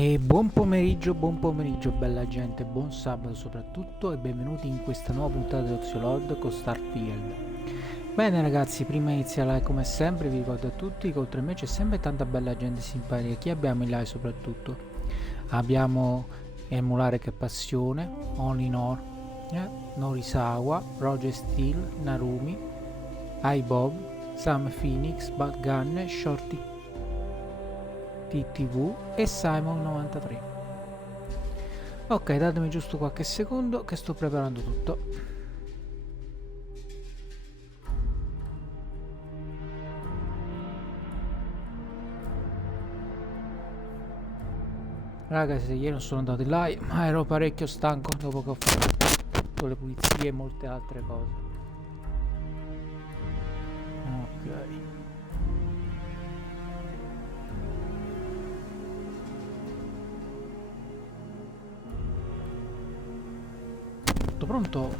E buon pomeriggio bella gente, buon sabato soprattutto e benvenuti in questa nuova puntata di Oziolord con Starfield. Bene ragazzi, prima di iniziare come sempre vi ricordo a tutti che oltre a me c'è sempre tanta bella gente simpatica. Chi abbiamo in live soprattutto? Abbiamo Emulare che passione, Oninor, Norisawa, Roger Steele, Narumi, iBob, Sam Phoenix, Bad Gun, Shorty TTV e Simon93. Ok, datemi giusto qualche secondo che sto preparando tutto. Ragazzi, ieri non sono andato in live, ma ero parecchio stanco dopo che ho fatto le pulizie e molte altre cose. Ok. Tutto pronto?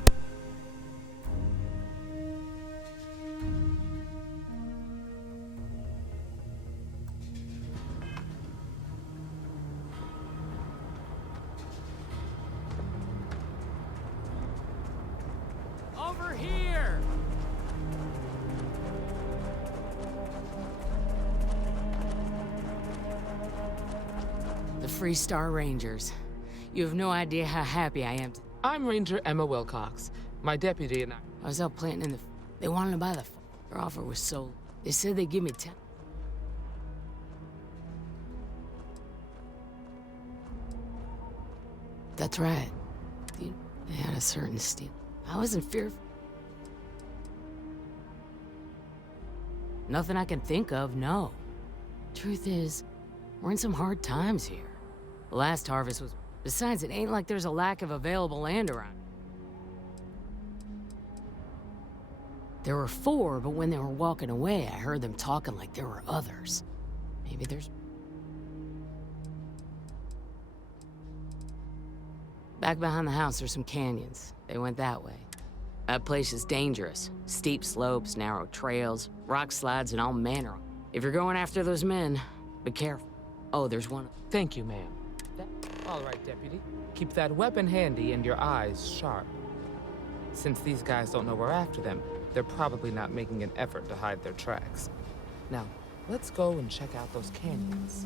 Over here! The Freestar Rangers. You have no idea how happy I am. I'm Ranger Emma Wilcox. My deputy and I was out planting in the... They wanted to buy the... Their offer was sold. They said they'd give me 10... That's right. They had a certain steel. I wasn't fearful. Nothing I can think of, no. Truth is, we're in some hard times here. The last harvest was... Besides, it ain't like there's a lack of available land around. There were 4, but when they were walking away, I heard them talking like there were others. Maybe there's... Back behind the house, there's some canyons. They went that way. That place is dangerous. Steep slopes, narrow trails, rock slides, and all manner. If you're going after those men, be careful. Oh, there's one. thank you, ma'am. All right, deputy. Keep that weapon handy and your eyes sharp. Since these guys don't know we're after them, they're probably not making an effort to hide their tracks. Now, let's go and check out those canyons.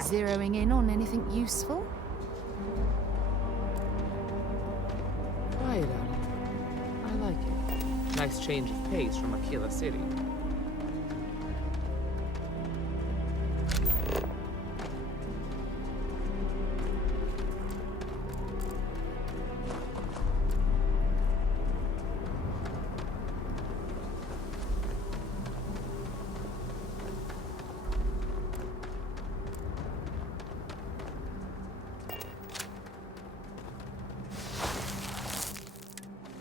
Zeroing in on anything useful? Quiet out here. I like it. Nice change of pace from Aquila City.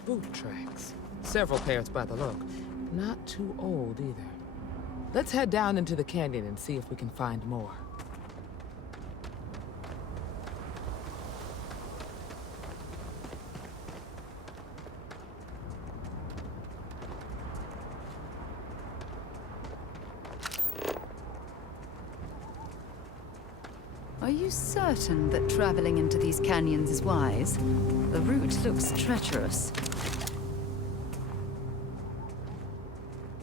Boot tracks. Several pairs by the look. Not too old either. Let's head down into the canyon and see if we can find more. Are you certain that traveling into these canyons is wise? The route looks treacherous.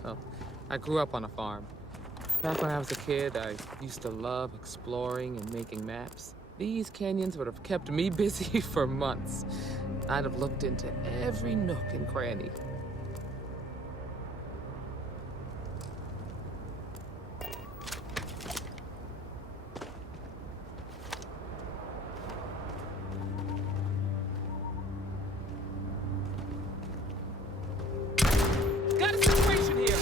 Oh, I grew up on a farm. Back when I was a kid, I used to love exploring and making maps. These canyons would have kept me busy for months. I'd have looked into every nook and cranny. Got a situation here!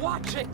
Watch it!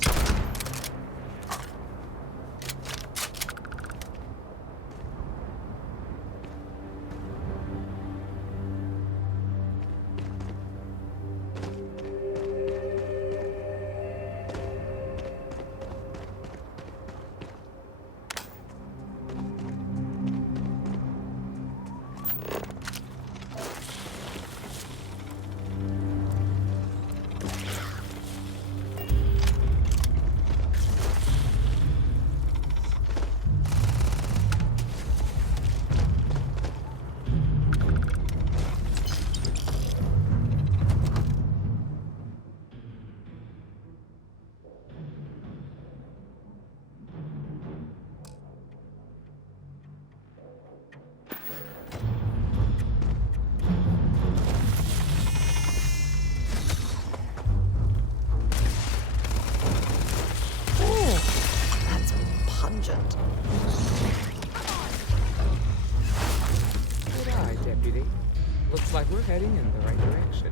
like we're heading in the right direction.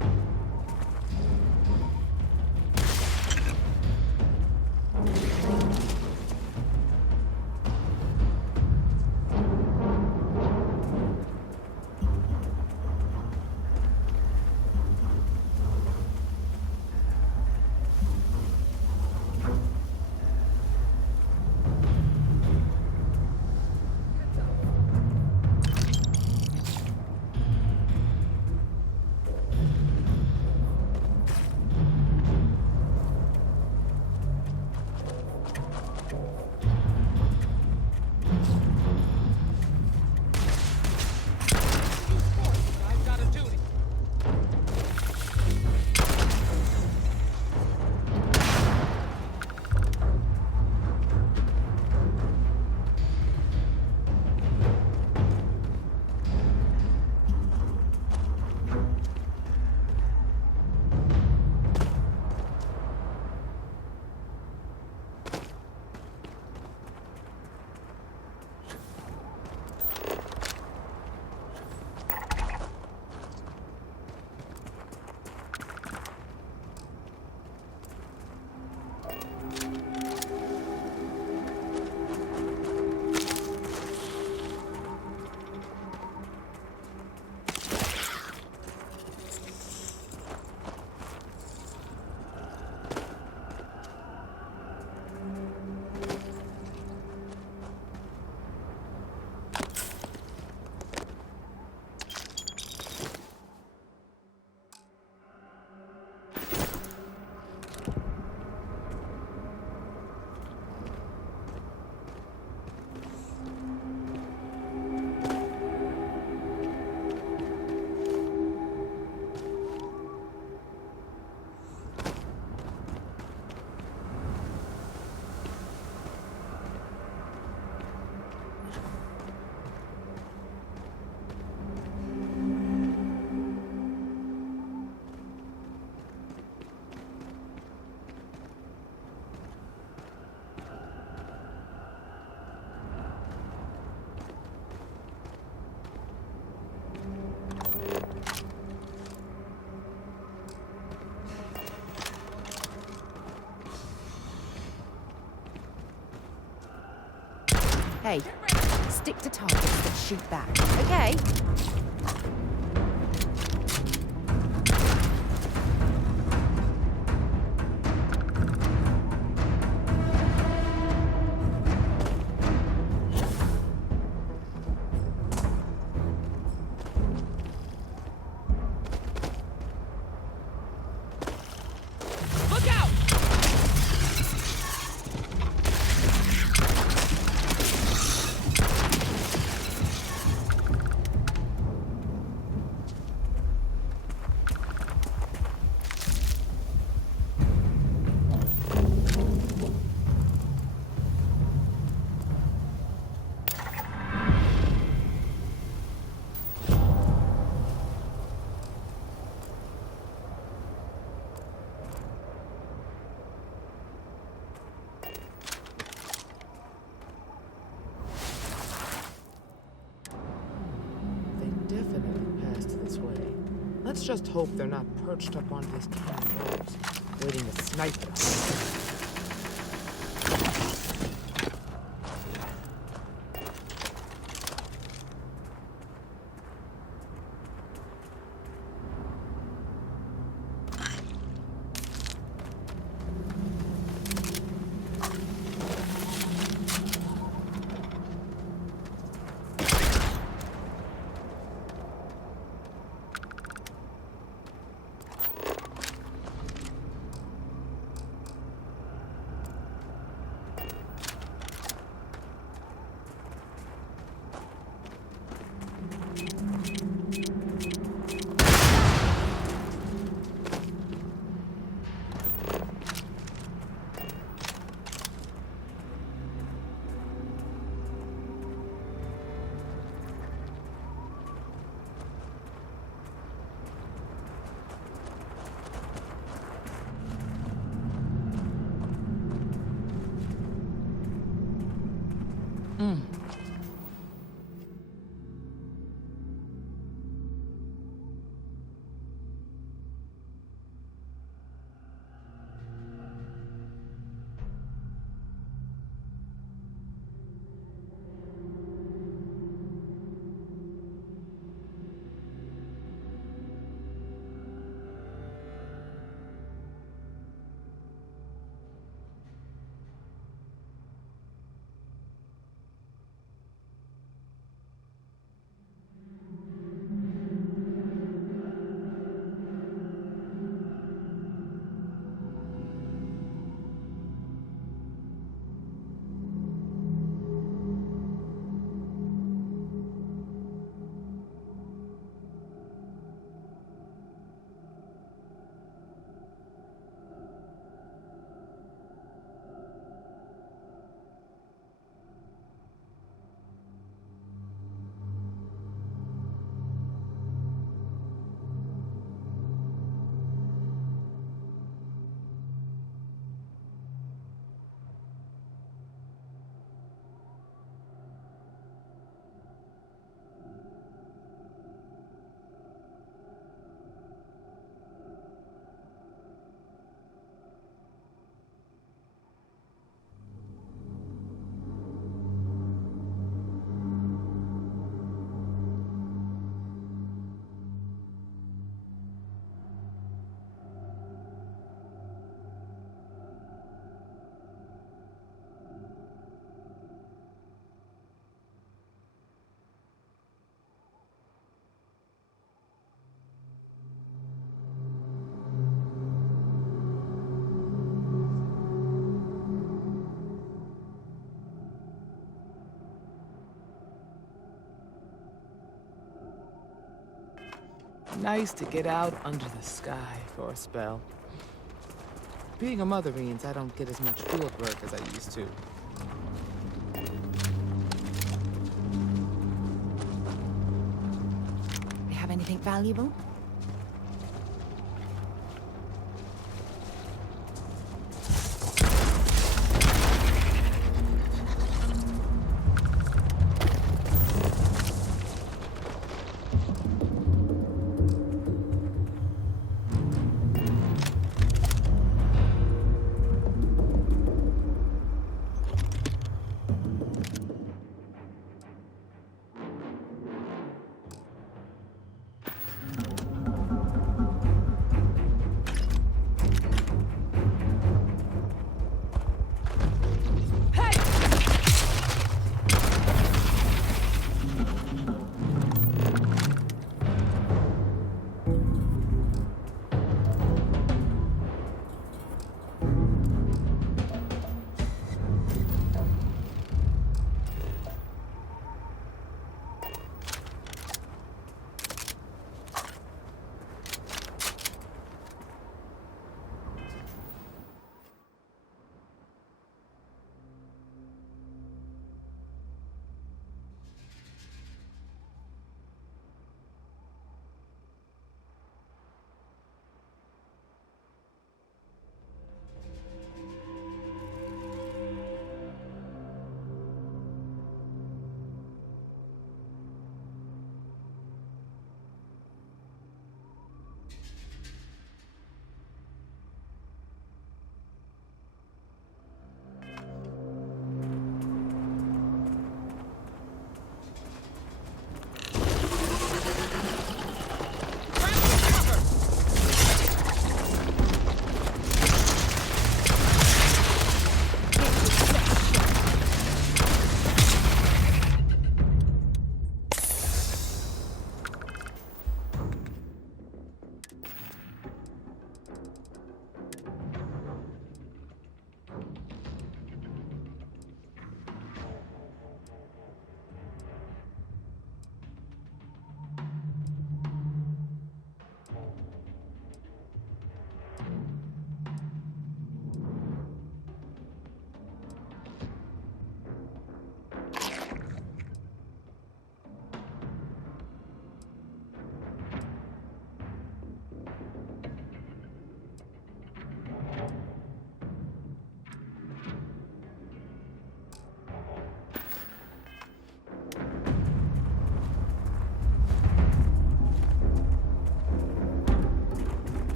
Hey, stick to targets that shoot back, okay? Let's just hope they're not perched up on these cannon walls, waiting to snipe us. Nice to get out under the sky for a spell. Being a mother means I don't get as much field work as I used to. You have anything valuable?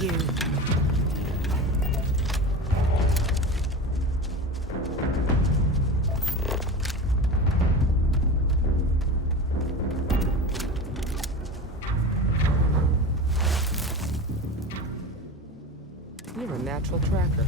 You. You're a natural tracker.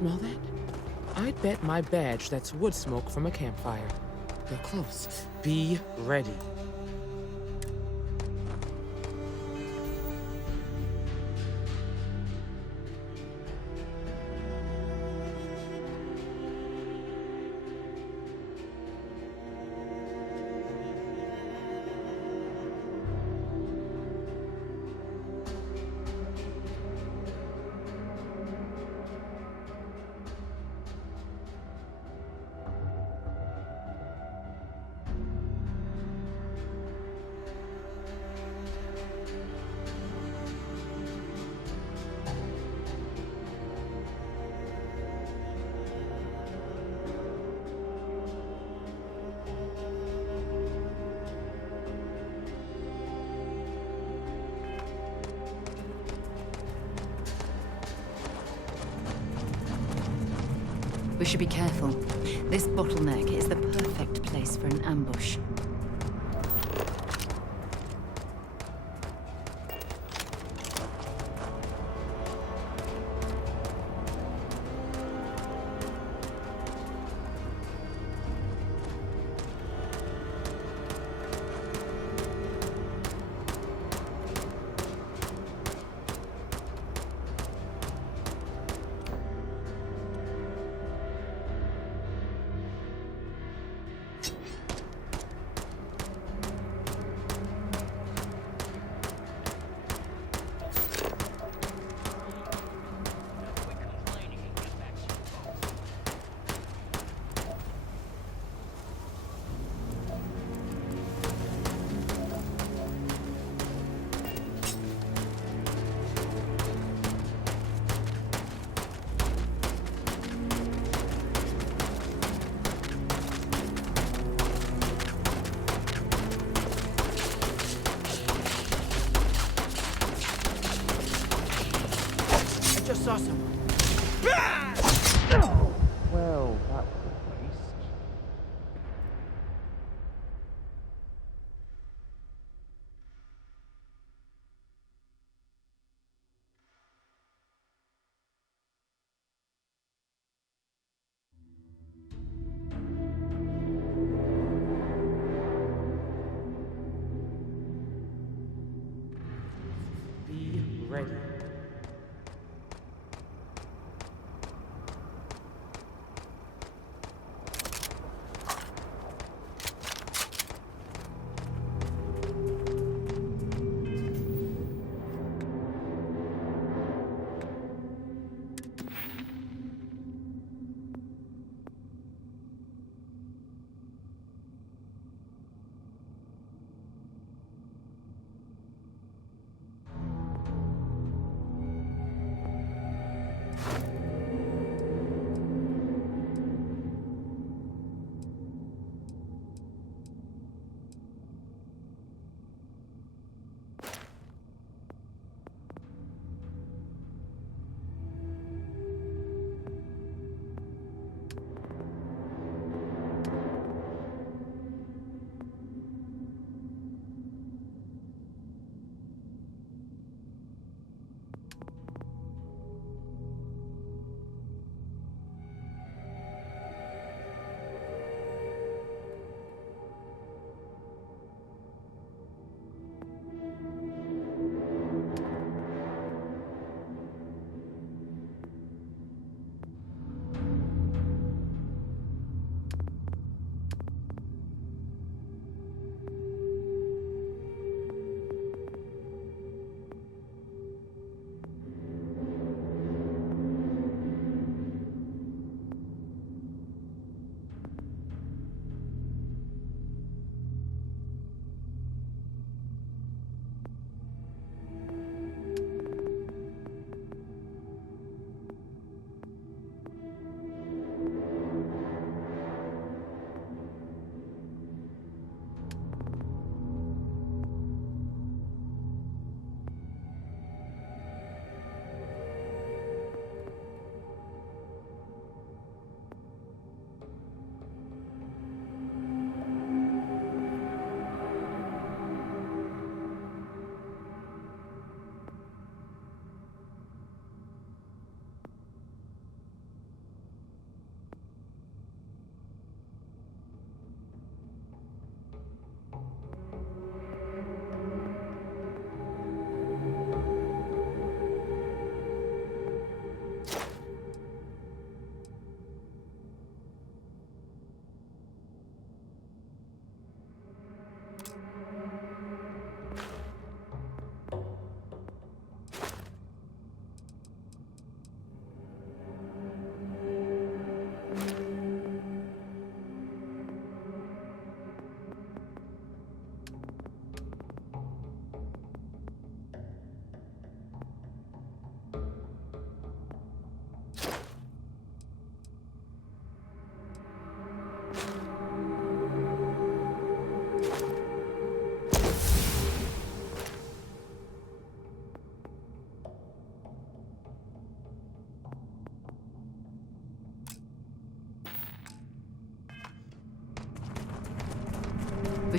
smell that? I'd bet my badge that's wood smoke from a campfire. They're close. Be ready. We should be careful. This bottleneck is the perfect place for an ambush. Just saw someone. Well, that was a waste. Be ready.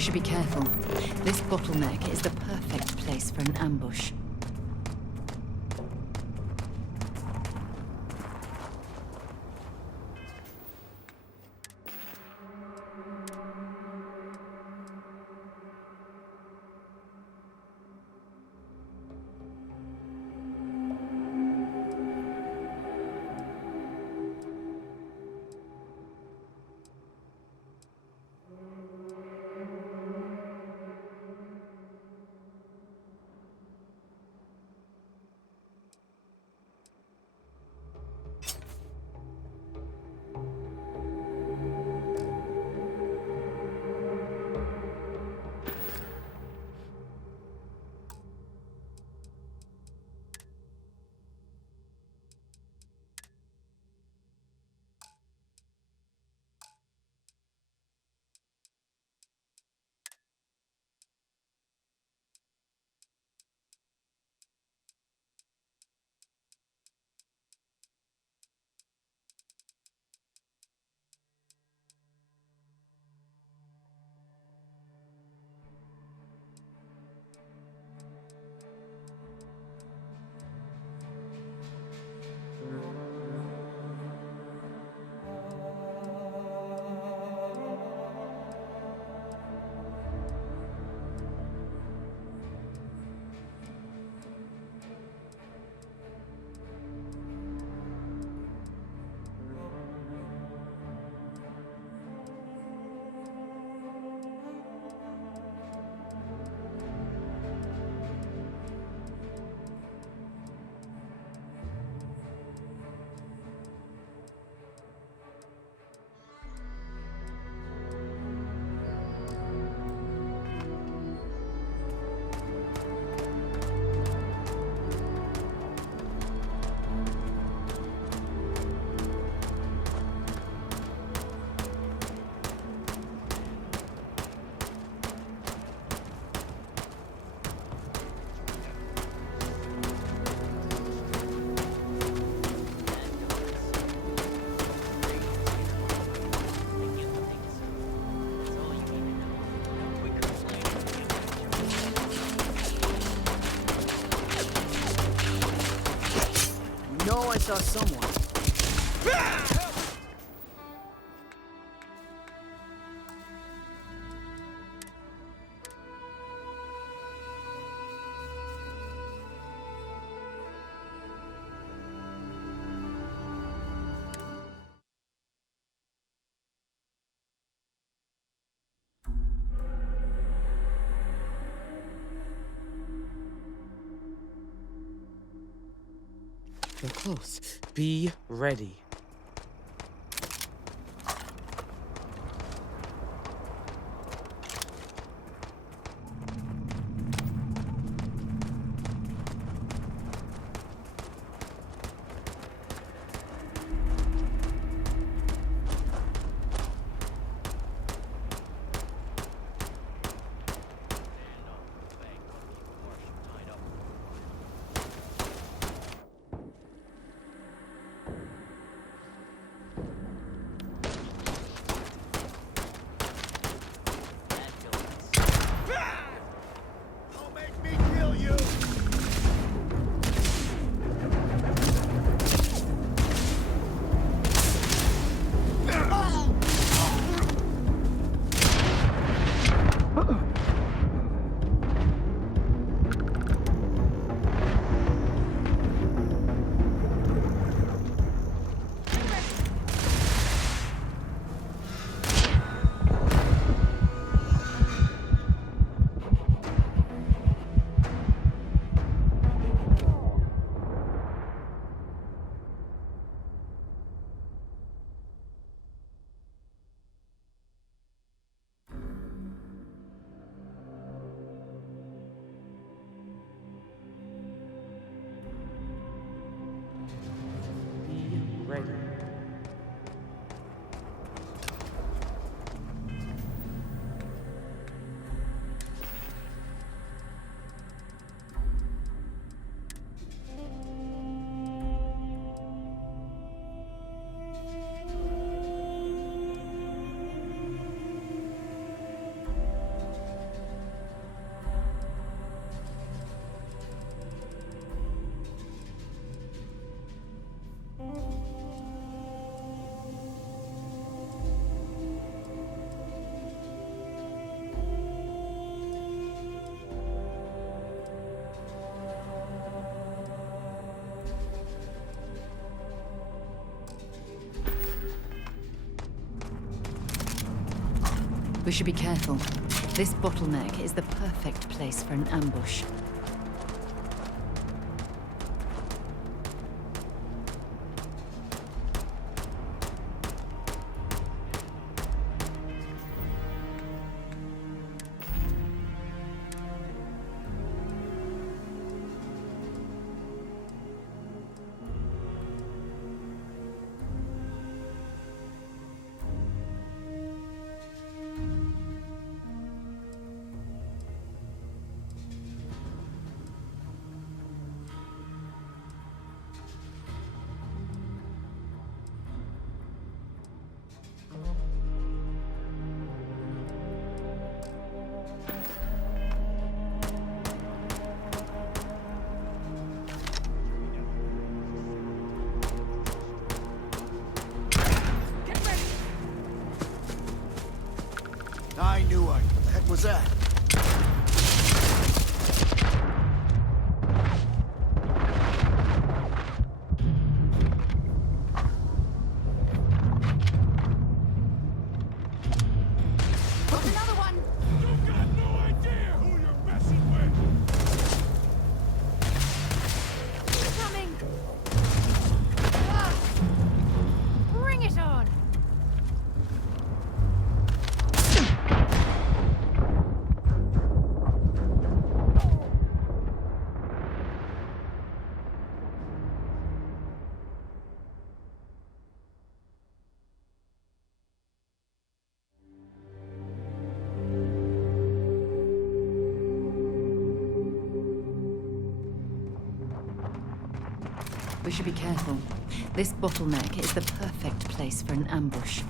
should be careful. This bottleneck is the perfect place for an ambush. I saw someone. They're close. Be ready. We should be careful. This bottleneck is the perfect place for an ambush. I knew it. What the heck was that? Got another one. You got no idea who you're messing with! Coming. Ah. Bring it on. We should be careful. This bottleneck is the perfect place for an ambush.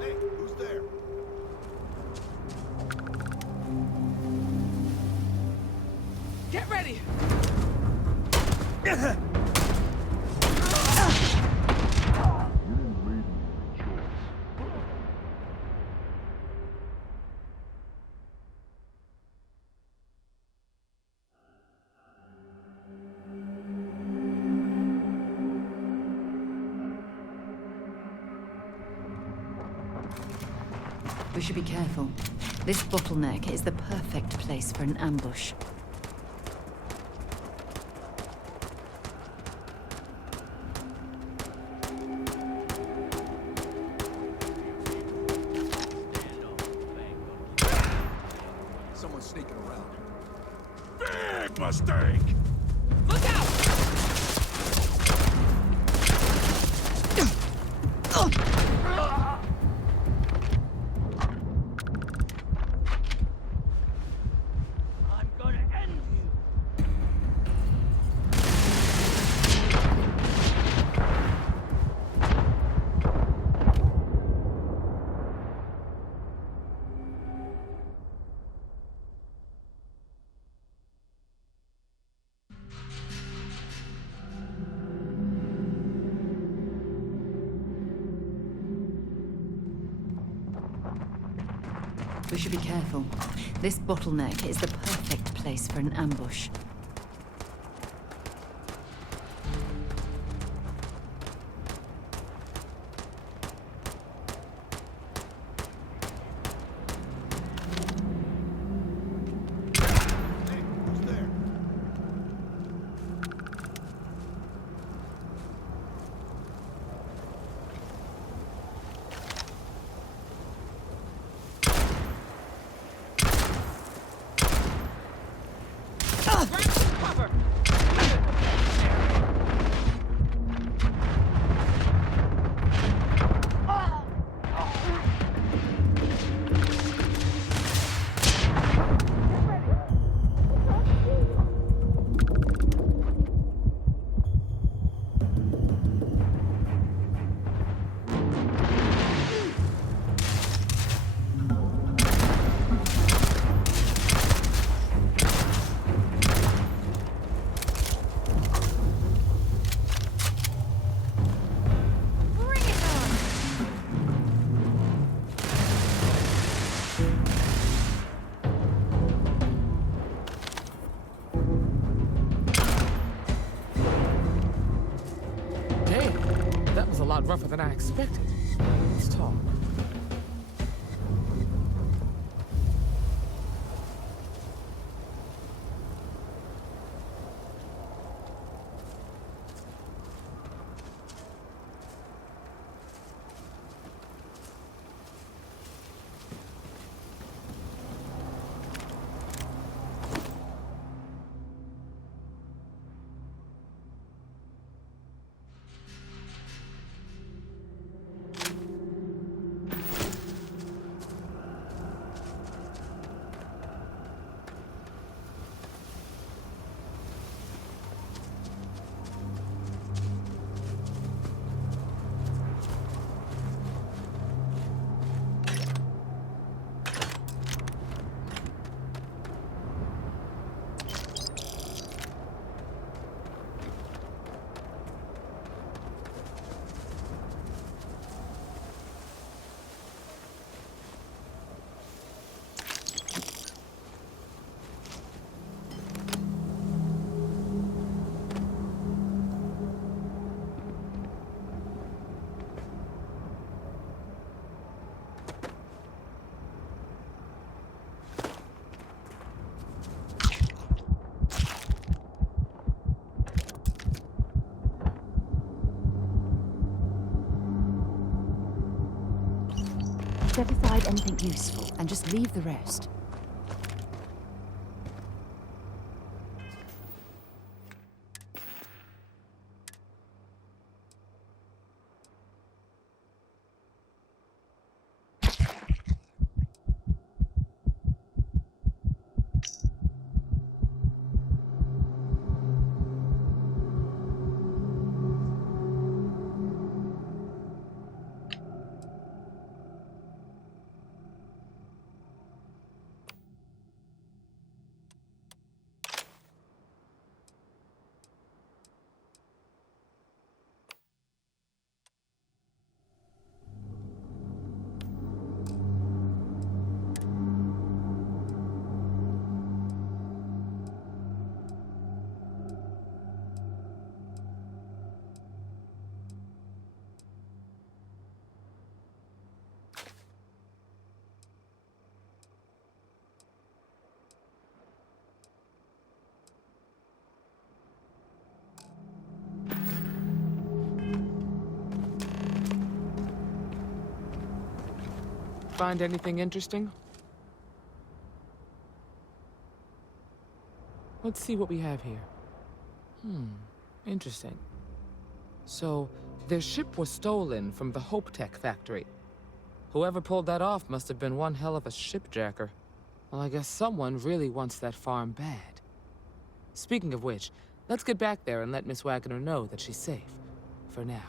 Hey, who's there? Get ready! We should be careful. This bottleneck is the perfect place for an ambush. Someone's sneaking around. Big mistake! Look out! I'm gonna end you. We should be careful. This bottleneck is the perfect place for an ambush. Hey, who's there? Grab That was a lot rougher than I expected. Let's talk. Set aside anything useful and just leave the rest. Find anything interesting? Let's see what we have here. Interesting. So, their ship was stolen from the Hope Tech factory. Whoever pulled that off must have been one hell of a shipjacker. Well, I guess someone really wants that farm bad. Speaking of which, let's get back there and let Miss Wagner know that she's safe. For now.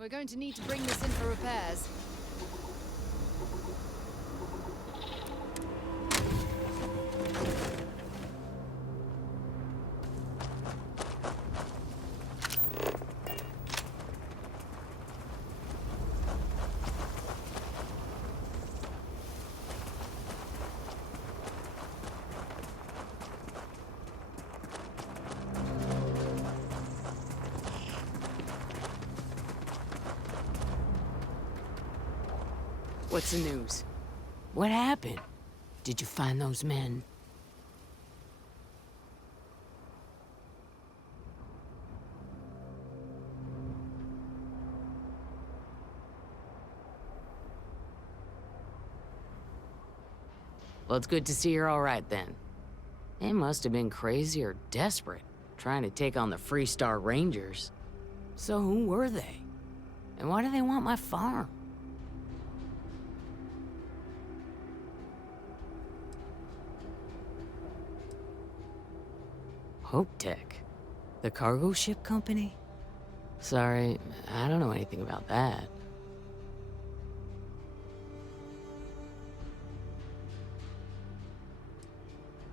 We're going to need to bring this in for repairs. What's the news? What happened? Did you find those men? Well, it's good to see you're all right then. They must have been crazy or desperate, trying to take on the Freestar Rangers. So who were they? And why do they want my farm? Hope Tech? The cargo ship company? Sorry, I don't know anything about that.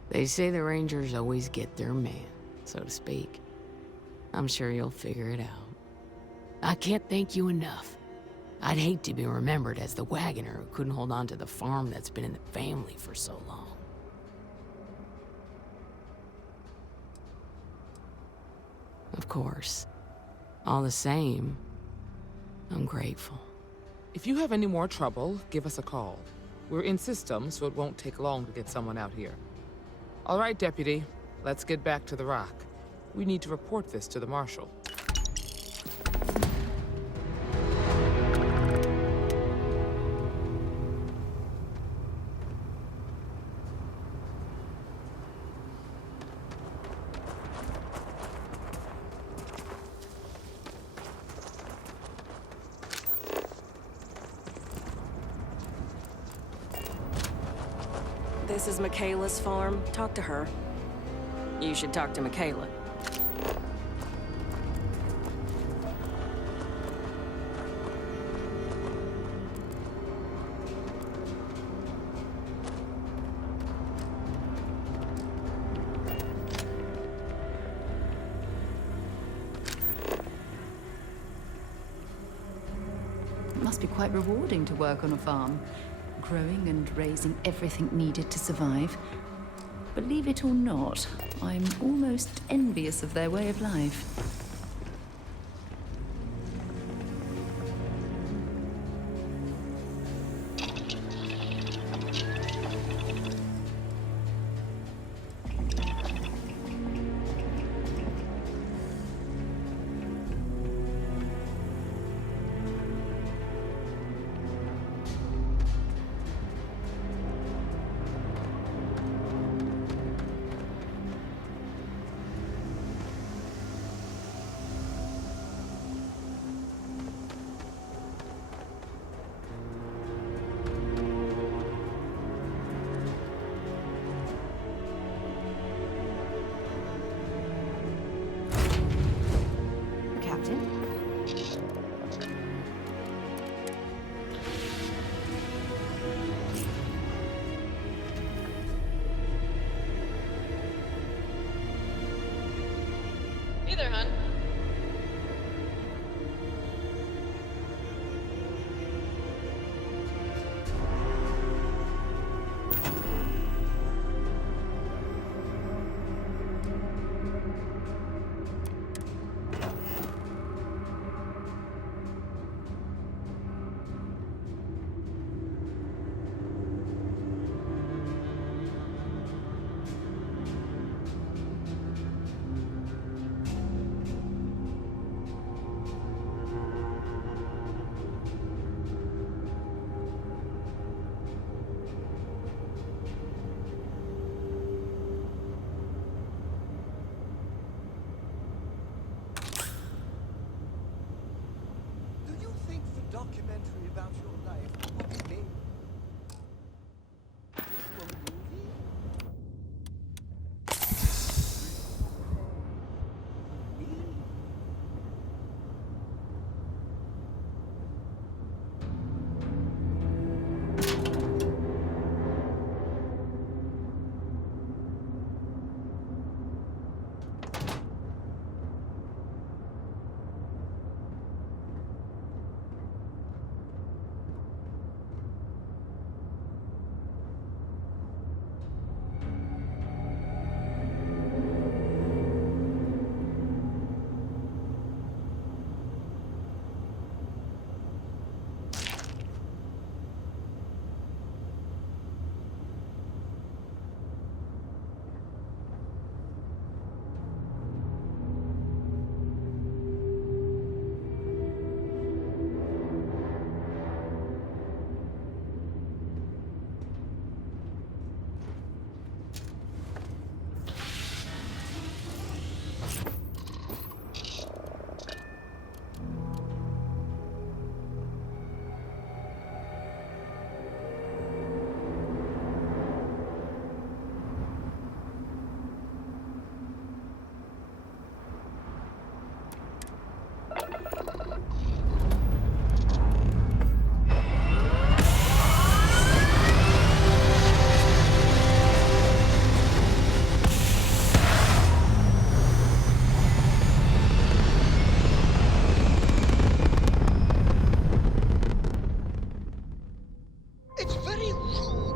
They say the Rangers always get their man, so to speak. I'm sure you'll figure it out. I can't thank you enough. I'd hate to be remembered as the wagoner who couldn't hold on to the farm that's been in the family for so long. Of course. All the same, I'm grateful. If you have any more trouble, give us a call. We're in system, so it won't take long to get someone out here. All right, Deputy. Let's get back to the rock. We need to report this to the Marshal. This is Michaela's farm. Talk to her. You should talk to Michaela. It must be quite rewarding to work on a farm, growing and raising everything needed to survive. Believe it or not, I'm almost envious of their way of life.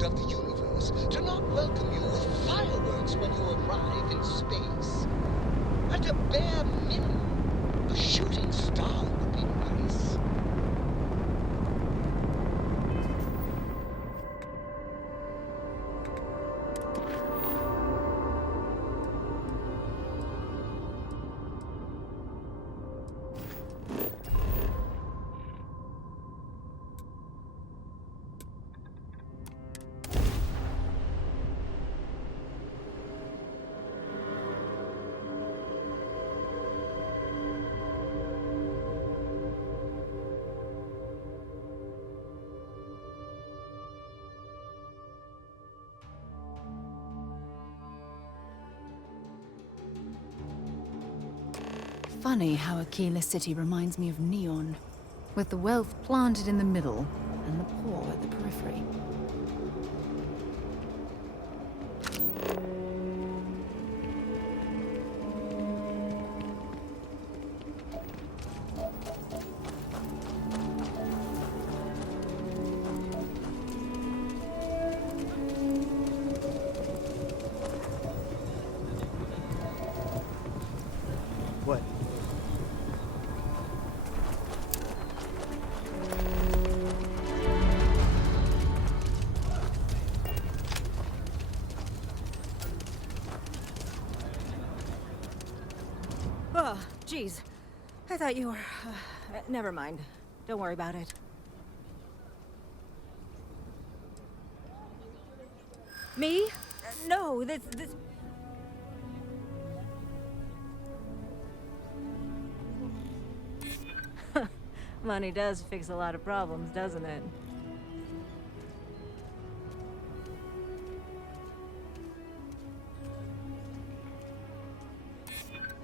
of the universe to not welcome you with fireworks when you arrive in space. At a bare minimum, a shooting star would be nice. Funny how Aquila City reminds me of Neon, with the wealth planted in the middle and the poor at the periphery. What? Oh, jeez. I thought you were... never mind. Don't worry about it. Me? No, this... Money does fix a lot of problems, doesn't it?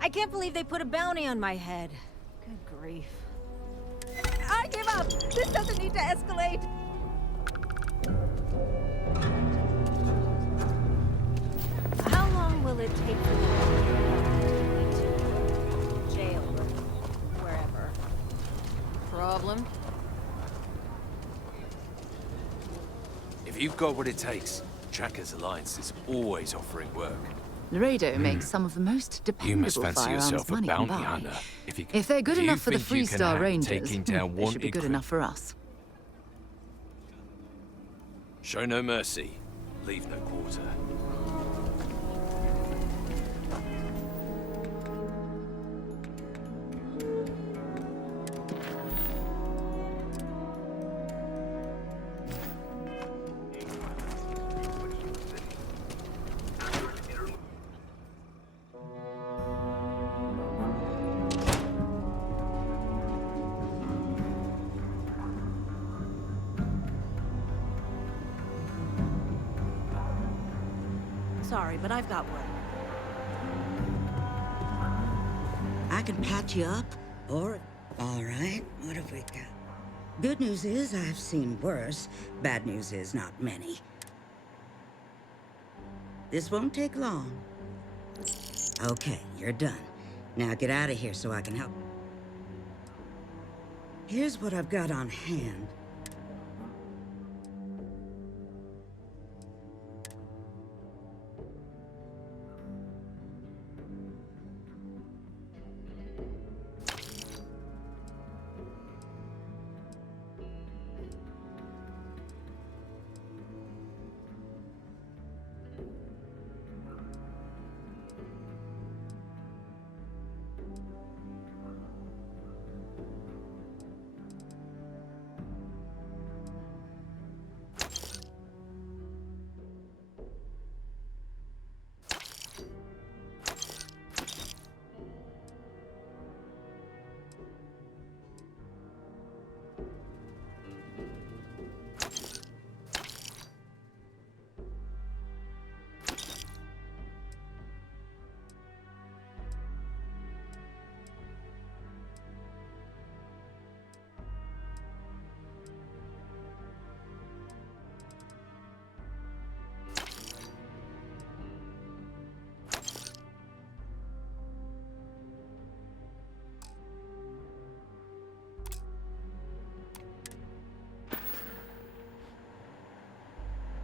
I can't believe they put a bounty on my head. Good grief. I give up! This doesn't need to escalate! How long will it take for the to jail or wherever? Problem? If you've got what it takes, Trackers Alliance is always offering work. Laredo makes some of the most You must dependable fancy firearms yourself a money can bounty buy. hunter. If they're good if you enough for the think you can Freestar hack Rangers, taking down they should be wanted good enough for us. Show no mercy, leave no quarter. Sorry, but I've got work. I can patch you up, or... All right, what have we got? Good news is I've seen worse. Bad news is not many. This won't take long. Okay, you're done. Now get out of here so I can help. Here's what I've got on hand.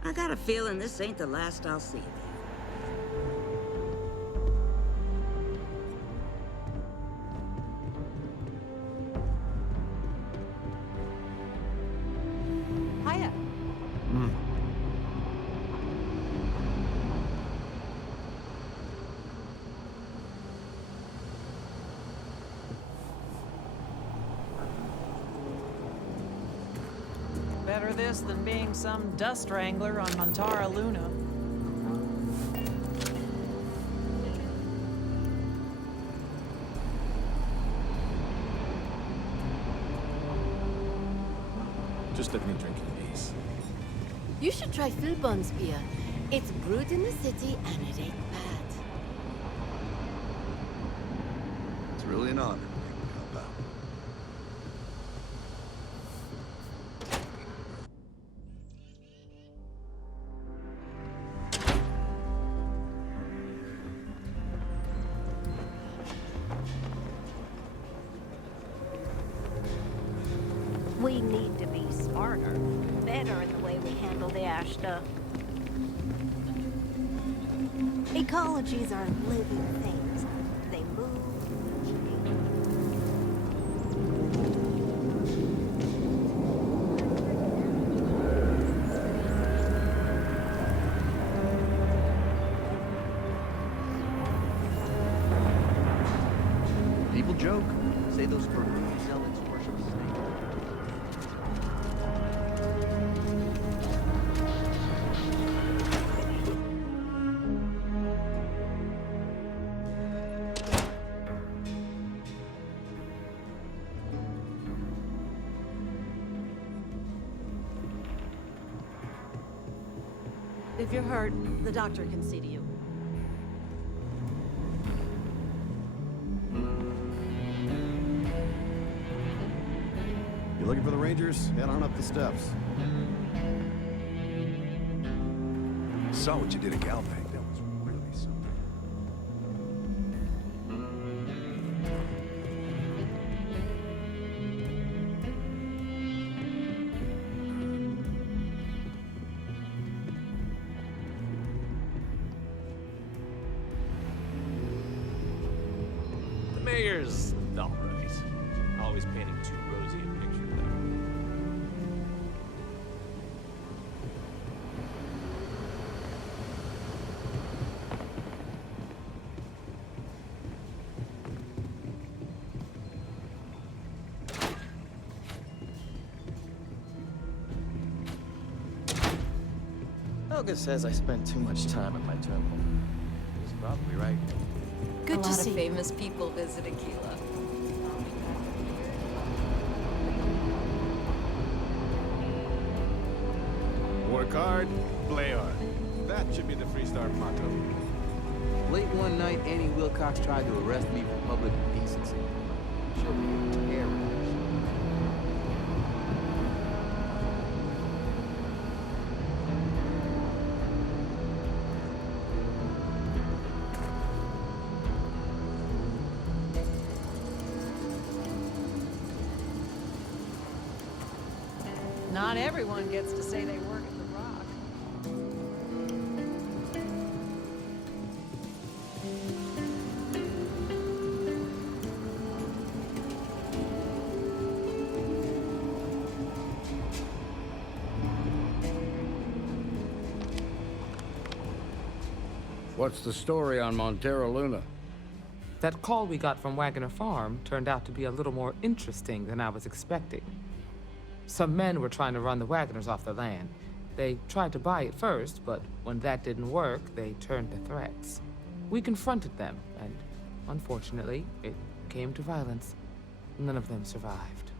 I got a feeling this ain't the last I'll see of you. Hiya. Better this than being some dust wrangler on Montara Luna. Just looking at drinking these. You should try Philbon's beer. It's brewed in the city and it ain't bad. It's really an honor to help out. We need to be smarter, better in the way we handle the ash stuff. Ecologies are living things. They move, People joke. Say those Peruvian zealots worship snakes. If you're hurt, the doctor can see to you. You looking for the Rangers? Head on up the steps. Saw what you did at Galbank. That was really something. The mayor's all right. Always painting too rosy a picture, though. Helga says I spend too much time at my terminal. He's probably right. Good a lot of famous people visit Aquila. Work hard, play hard. That should be the Freestar motto. Late one night, Annie Wilcox tried to arrest me for public indecency. She'll be a terror. Not everyone gets to say they work at the Rock. What's the story on Montara Luna? That call we got from Wagoner Farm turned out to be a little more interesting than I was expecting. Some men were trying to run the Wagoners off the land. They tried to buy it first, but when that didn't work, they turned to threats. We confronted them, and unfortunately, it came to violence. None of them survived.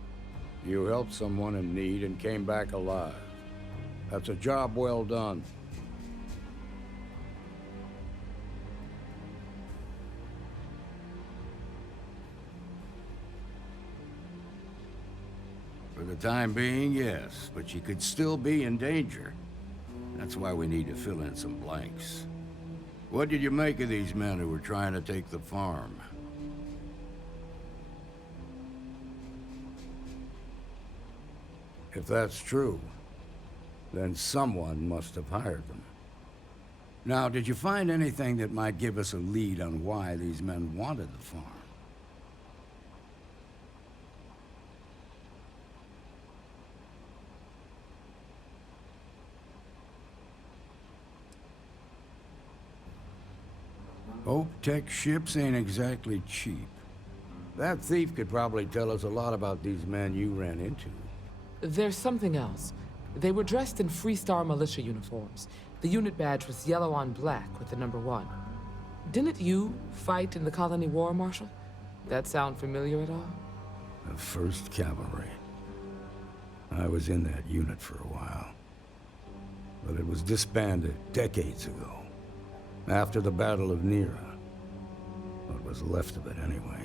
You helped someone in need and came back alive. That's a job well done. For the time being, yes, but you could still be in danger. That's why we need to fill in some blanks. What did you make of these men who were trying to take the farm? If that's true, then someone must have hired them. Now, did you find anything that might give us a lead on why these men wanted the farm? Hope Tech ships ain't exactly cheap. That thief could probably tell us a lot about these men you ran into. There's something else. They were dressed in Freestar militia uniforms. The unit badge was yellow on black with the number 1. Didn't you fight in the Colony War, Marshal? That sound familiar at all? The 1st Cavalry. I was in that unit for a while. But it was disbanded decades ago. After the Battle of Nera. What was left of it, anyway.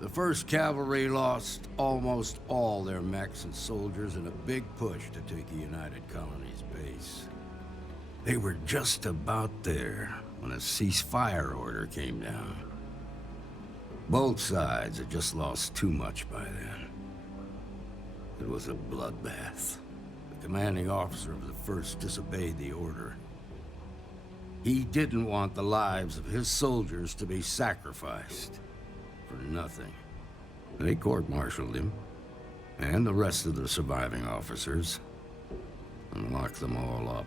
The 1st Cavalry lost almost all their mechs and soldiers in a big push to take the United Colony's base. They were just about there when a ceasefire order came down. Both sides had just lost too much by then. It was a bloodbath. The commanding officer of the 1st disobeyed the order. He didn't want the lives of his soldiers to be sacrificed for nothing. They court-martialed him, and the rest of the surviving officers, and locked them all up.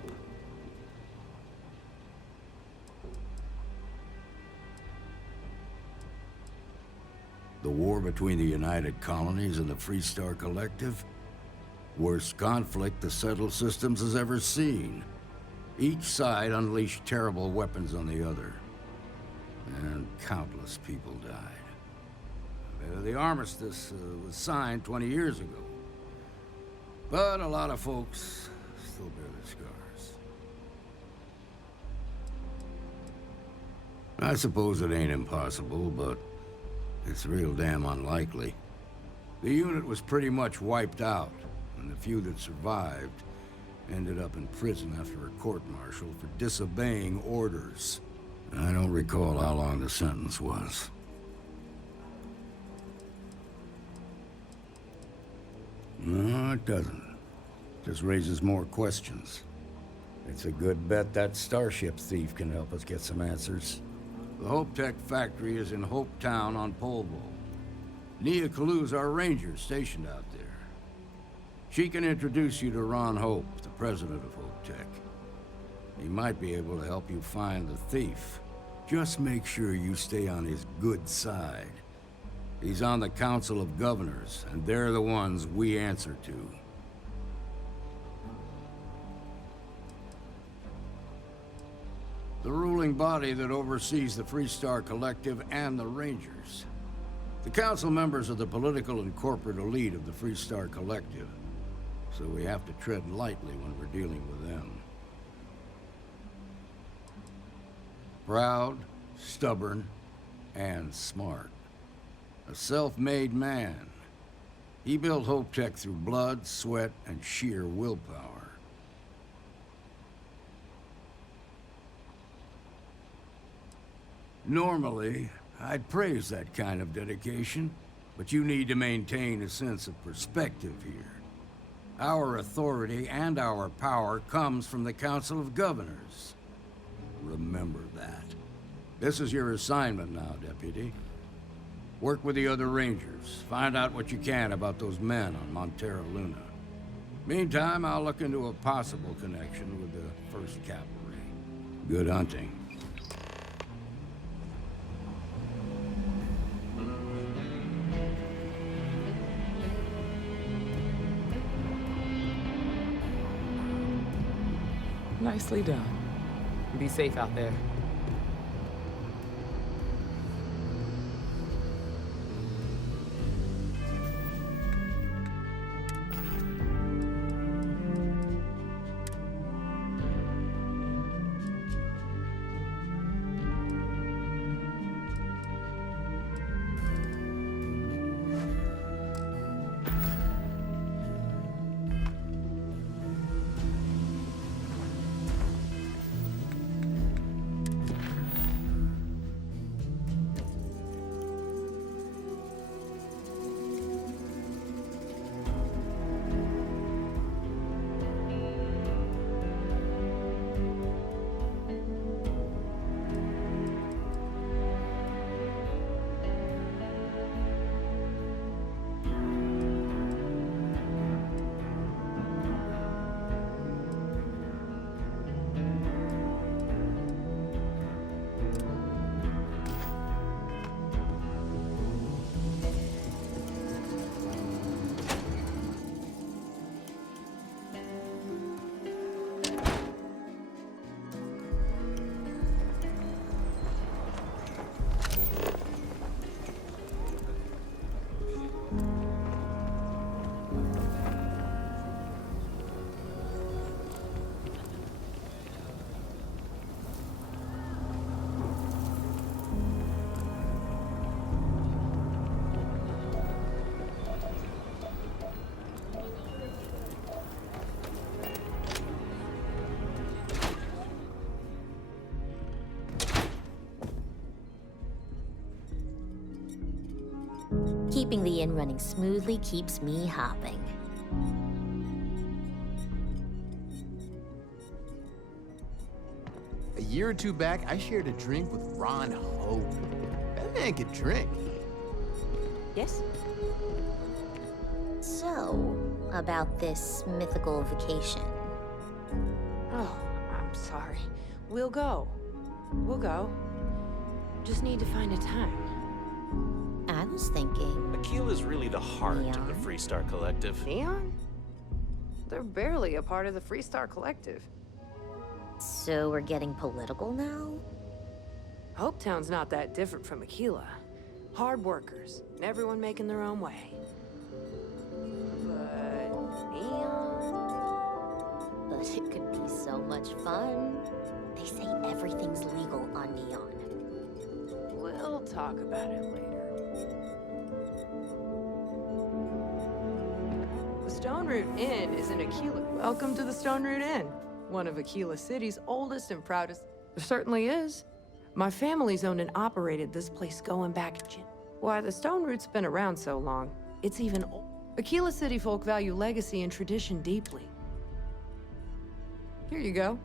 The war between the United Colonies and the Freestar Collective? Worst conflict the settled systems has ever seen. Each side unleashed terrible weapons on the other, and countless people died. The armistice was signed 20 years ago, but a lot of folks still bear their scars. I suppose it ain't impossible, but it's real damn unlikely. The unit was pretty much wiped out, and the few that survived ended up in prison after a court-martial for disobeying orders. I don't recall how long the sentence was. No, it doesn't. Just raises more questions. It's a good bet that starship thief can help us get some answers. The Hope Tech factory is in Hope Town on Polvo. Nia Kalu's our ranger stationed out there. She can introduce you to Ron Hope, the president of Hope Tech. He might be able to help you find the thief. Just make sure you stay on his good side. He's on the Council of Governors, and they're the ones we answer to. The ruling body that oversees the Freestar Collective and the Rangers. The council members are the political and corporate elite of the Freestar Collective, so we have to tread lightly when we're dealing with them. Proud, stubborn, and smart. A self-made man. He built Hope Tech through blood, sweat, and sheer willpower. Normally, I'd praise that kind of dedication, but you need to maintain a sense of perspective here. Our authority and our power comes from the Council of Governors. Remember that. This is your assignment now, Deputy. Work with the other Rangers. Find out what you can about those men on Montera Luna. Meantime, I'll look into a possible connection with the 1st Cavalry. Good hunting. Nicely done. Be safe out there. Keeping the inn running smoothly keeps me hopping. A year or two back, I shared a drink with Ron Hope. That man could drink. Yes? So, about this mythical vacation. Oh, I'm sorry. We'll go. We'll go. Just need to find a time. I was thinking... Aquila's really the heart of the Freestar Collective. Neon? They're barely a part of the Freestar Collective. So we're getting political now? Hopetown's not that different from Aquila. Hard workers, and everyone making their own way. But Neon? But it could be so much fun. They say everything's legal on Neon. We'll talk about it later. The Stone Root Inn is in Aquila. Welcome to the Stone Root Inn, one of Aquila City's oldest and proudest. There certainly is. My family's owned and operated this place going back. Why, the Stone Root's been around so long, it's even old. Aquila City folk value legacy and tradition deeply. Here you go.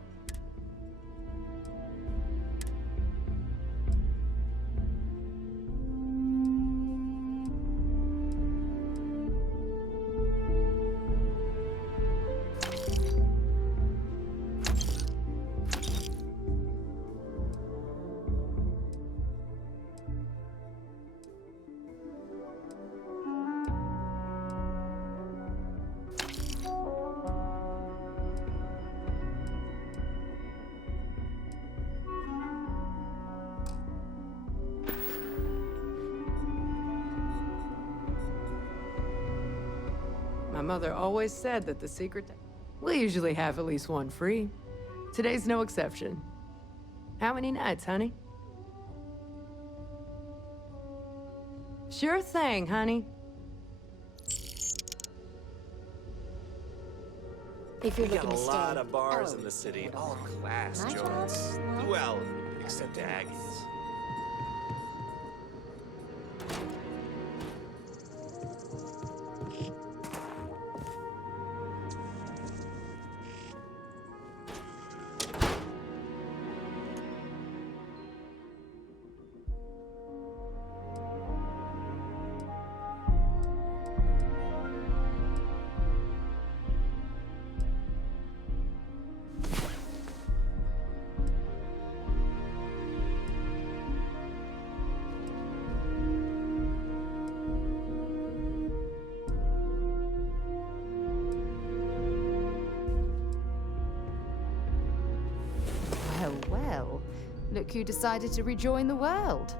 My mother always said that the secret... We usually have at least one free. Today's no exception. How many nights, honey? Sure thing, honey. If you're We got looking a to stay, lot of bars I'll in the city, all class My joints. job? Well, except Aggie's. Well, look who decided to rejoin the world.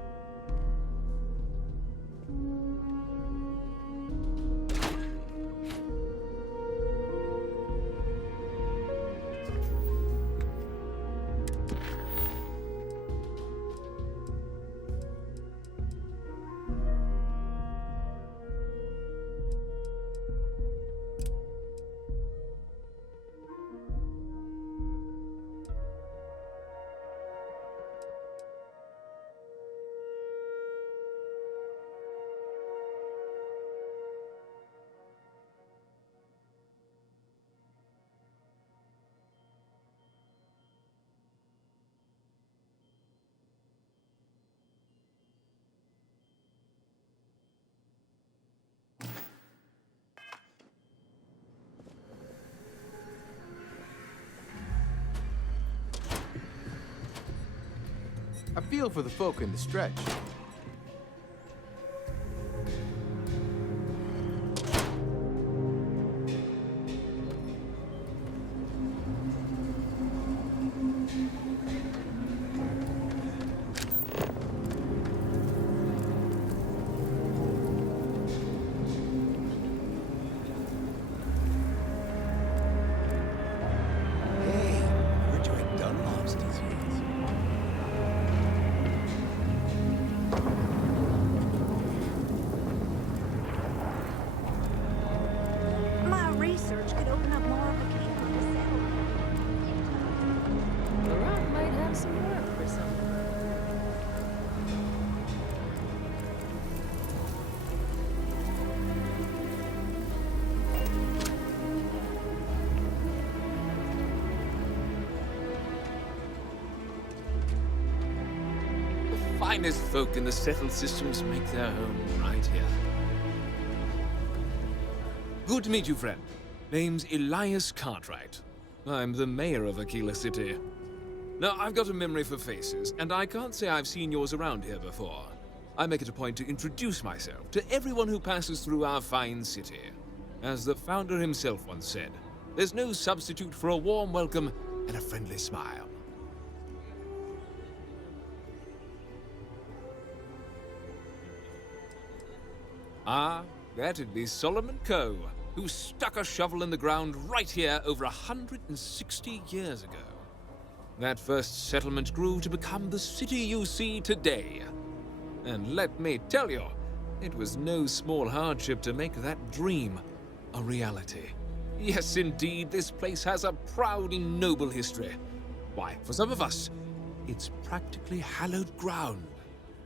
I feel for the folk in the stretch. Hey, we're doing Dunlop's disease. finest folk in the settled systems make their home right here. Good to meet you, friend. Name's Elias Cartwright. I'm the mayor of Aquila City. Now, I've got a memory for faces, and I can't say I've seen yours around here before. I make it a point to introduce myself to everyone who passes through our fine city. As the founder himself once said, there's no substitute for a warm welcome and a friendly smile. Ah, that'd be Solomon Coe, who stuck a shovel in the ground right here over 160 years ago. That first settlement grew to become the city you see today. And let me tell you, it was no small hardship to make that dream a reality. Yes, indeed, this place has a proud and noble history. Why, for some of us, it's practically hallowed ground.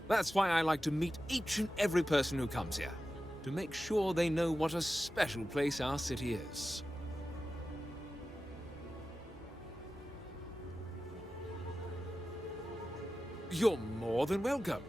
That's why I like to meet each and every person who comes here, to make sure they know what a special place our city is. You're more than welcome.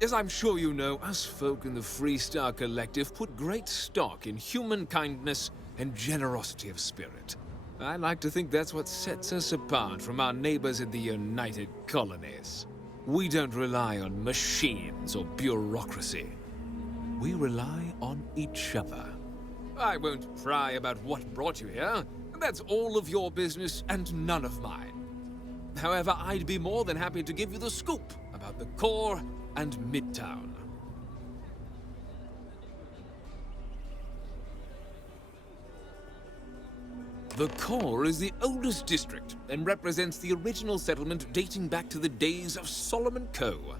As I'm sure you know, us folk in the Freestar Collective put great stock in human kindness and generosity of spirit. I like to think that's what sets us apart from our neighbors in the United Colonies. We don't rely on machines or bureaucracy. We rely on each other. I won't pry about what brought you here. That's all of your business and none of mine. However, I'd be more than happy to give you the scoop about the core and Midtown. The core is the oldest district and represents the original settlement dating back to the days of Solomon Coe.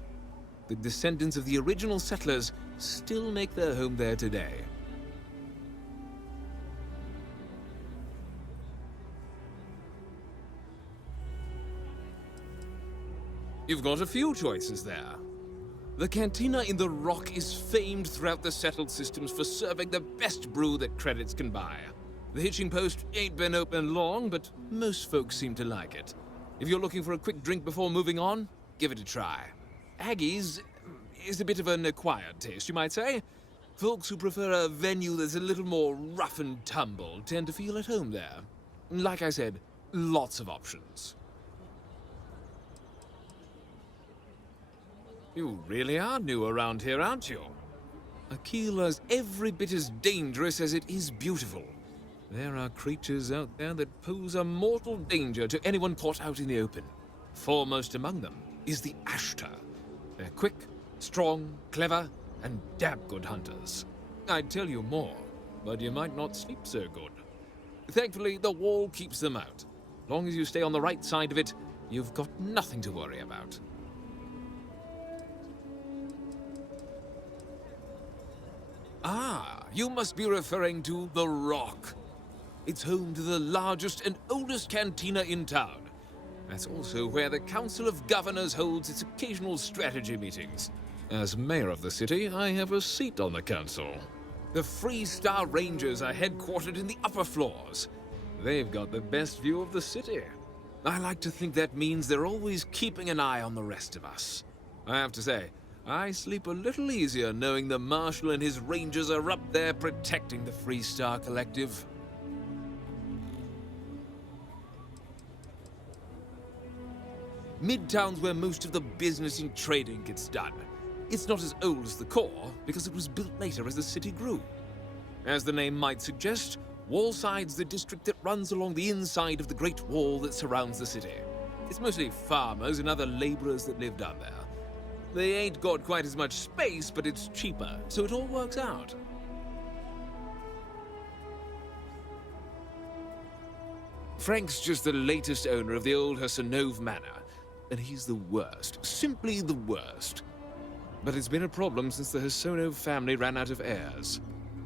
The descendants of the original settlers still make their home there today. You've got a few choices there. The cantina in the Rock is famed throughout the settled systems for serving the best brew that credits can buy. The hitching post ain't been open long, but most folks seem to like it. If you're looking for a quick drink before moving on, give it a try. Aggie's is a bit of an acquired taste, you might say. Folks who prefer a venue that's a little more rough and tumble tend to feel at home there. Like I said, lots of options. You really are new around here, aren't you? Aquila's every bit as dangerous as it is beautiful. There are creatures out there that pose a mortal danger to anyone caught out in the open. Foremost among them is the Ashtar. They're quick, strong, clever, and damn good hunters. I'd tell you more, but you might not sleep so good. Thankfully, the wall keeps them out. Long as you stay on the right side of it, you've got nothing to worry about. Ah, you must be referring to The Rock. It's home to the largest and oldest cantina in town. That's also where the Council of Governors holds its occasional strategy meetings. As mayor of the city, I have a seat on the council. The Freestar Rangers are headquartered in the upper floors. They've got the best view of the city. I like to think that means they're always keeping an eye on the rest of us. I have to say, I sleep a little easier knowing the Marshal and his Rangers are up there protecting the Freestar Collective. Midtown's where most of the business and trading gets done. It's not as old as the core, because it was built later as the city grew. As the name might suggest, Wallside's the district that runs along the inside of the Great Wall that surrounds the city. It's mostly farmers and other laborers that live down there. They ain't got quite as much space, but it's cheaper, so it all works out. Frank's just the latest owner of the old Hersenove Manor, and he's the worst, simply the worst. But it's been a problem since the Hersenove family ran out of heirs.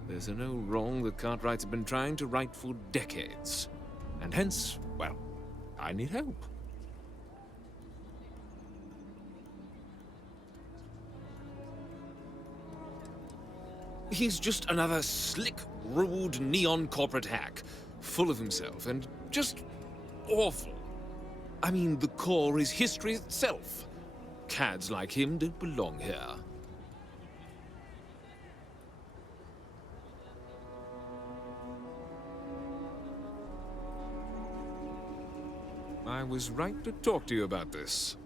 There's no wrong the Cartwrights have been trying to right for decades. And hence, well, I need help. He's just another slick, rude, neon corporate hack, full of himself and just awful. I mean, the core is history itself. cads like him don't belong here. I was right to talk to you about this.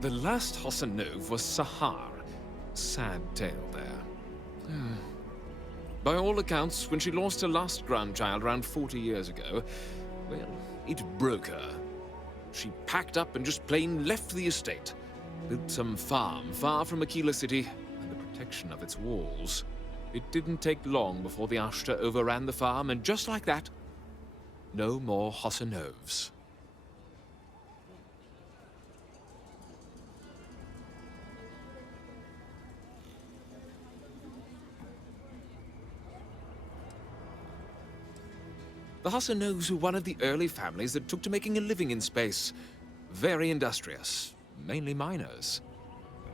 The last Hassanov was Sahar. Sad tale there. By all accounts, when she lost her last grandchild around 40 years ago, well, it broke her. She packed up and just plain left the estate. Built some farm far from Aquila City and the protection of its walls. It didn't take long before the Ashta overran the farm, and just like that, no more Hassanovs. The Hassanovs were one of the early families that took to making a living in space. Very industrious, mainly miners.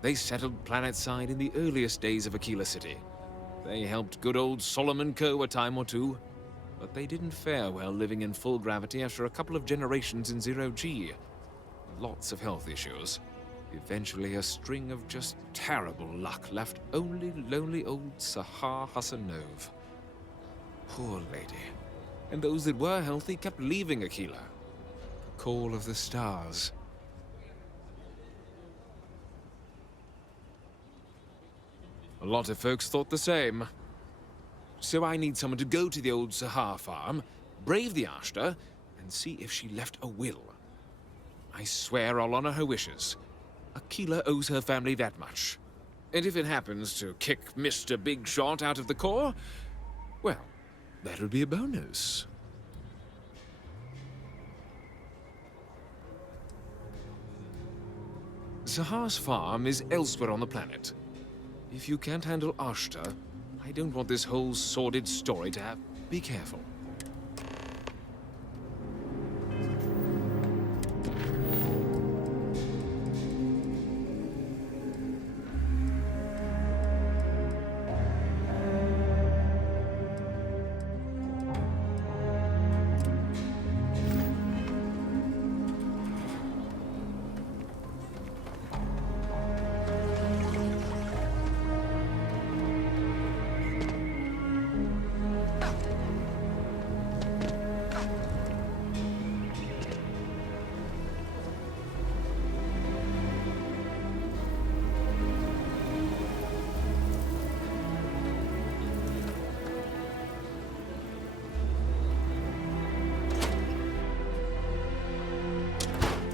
They settled planetside in the earliest days of Aquila City. They helped good old Solomon Co. a time or two, but they didn't fare well living in full gravity after a couple of generations in zero-G. Lots of health issues. Eventually, a string of just terrible luck left only lonely old Sahar Hassanov. Poor lady. And those that were healthy kept leaving Aquila. The call of the stars. A lot of folks thought the same. So I need someone to go to the old Sahar farm, brave the Ashta, and see if she left a will. I swear I'll honor her wishes. Aquila owes her family that much. And if it happens to kick Mr. Big Shot out of the Corps, well, that'll be a bonus. Sahar's farm is elsewhere on the planet. If you can't handle Ashta, I don't want this whole sordid story to have... Be careful.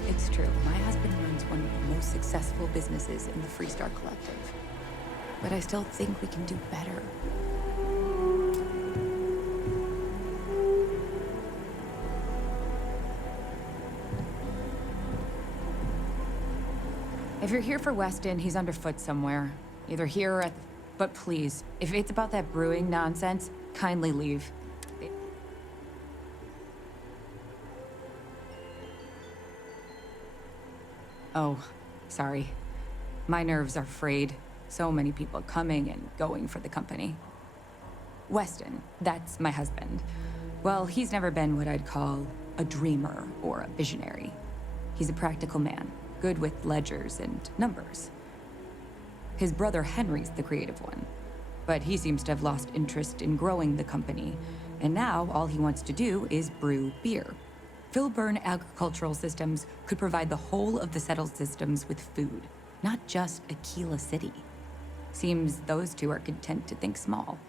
It's true. My husband runs one of the most successful businesses in the Freestar Collective. But I still think we can do better. If you're here for Weston, he's underfoot somewhere. Either here or at the... But please, if it's about that brewing nonsense, kindly leave. Oh, sorry. My nerves are frayed. So many people coming and going for the company. Weston, that's my husband. Well, he's never been what I'd call a dreamer or a visionary. He's a practical man, good with ledgers and numbers. His brother Henry's the creative one, but he seems to have lost interest in growing the company, and now all he wants to do is brew beer. Filburn Agricultural Systems could provide the whole of the settled systems with food, not just Aquila City. Seems those two are content to think small.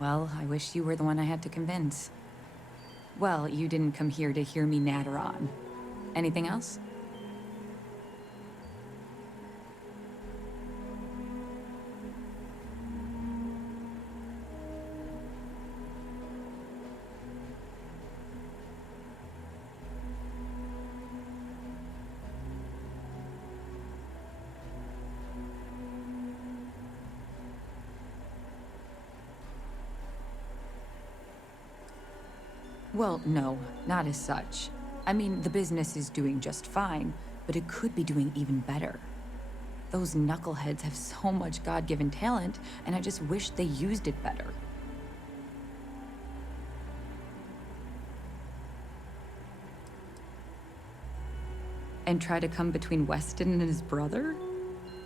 Well, I wish you were the one I had to convince. Well, you didn't come here to hear me natter on. Anything else? Well, no, not as such. I mean, the business is doing just fine, but it could be doing even better. Those knuckleheads have so much God-given talent, and I just wish they used it better. and try to come between Weston and his brother?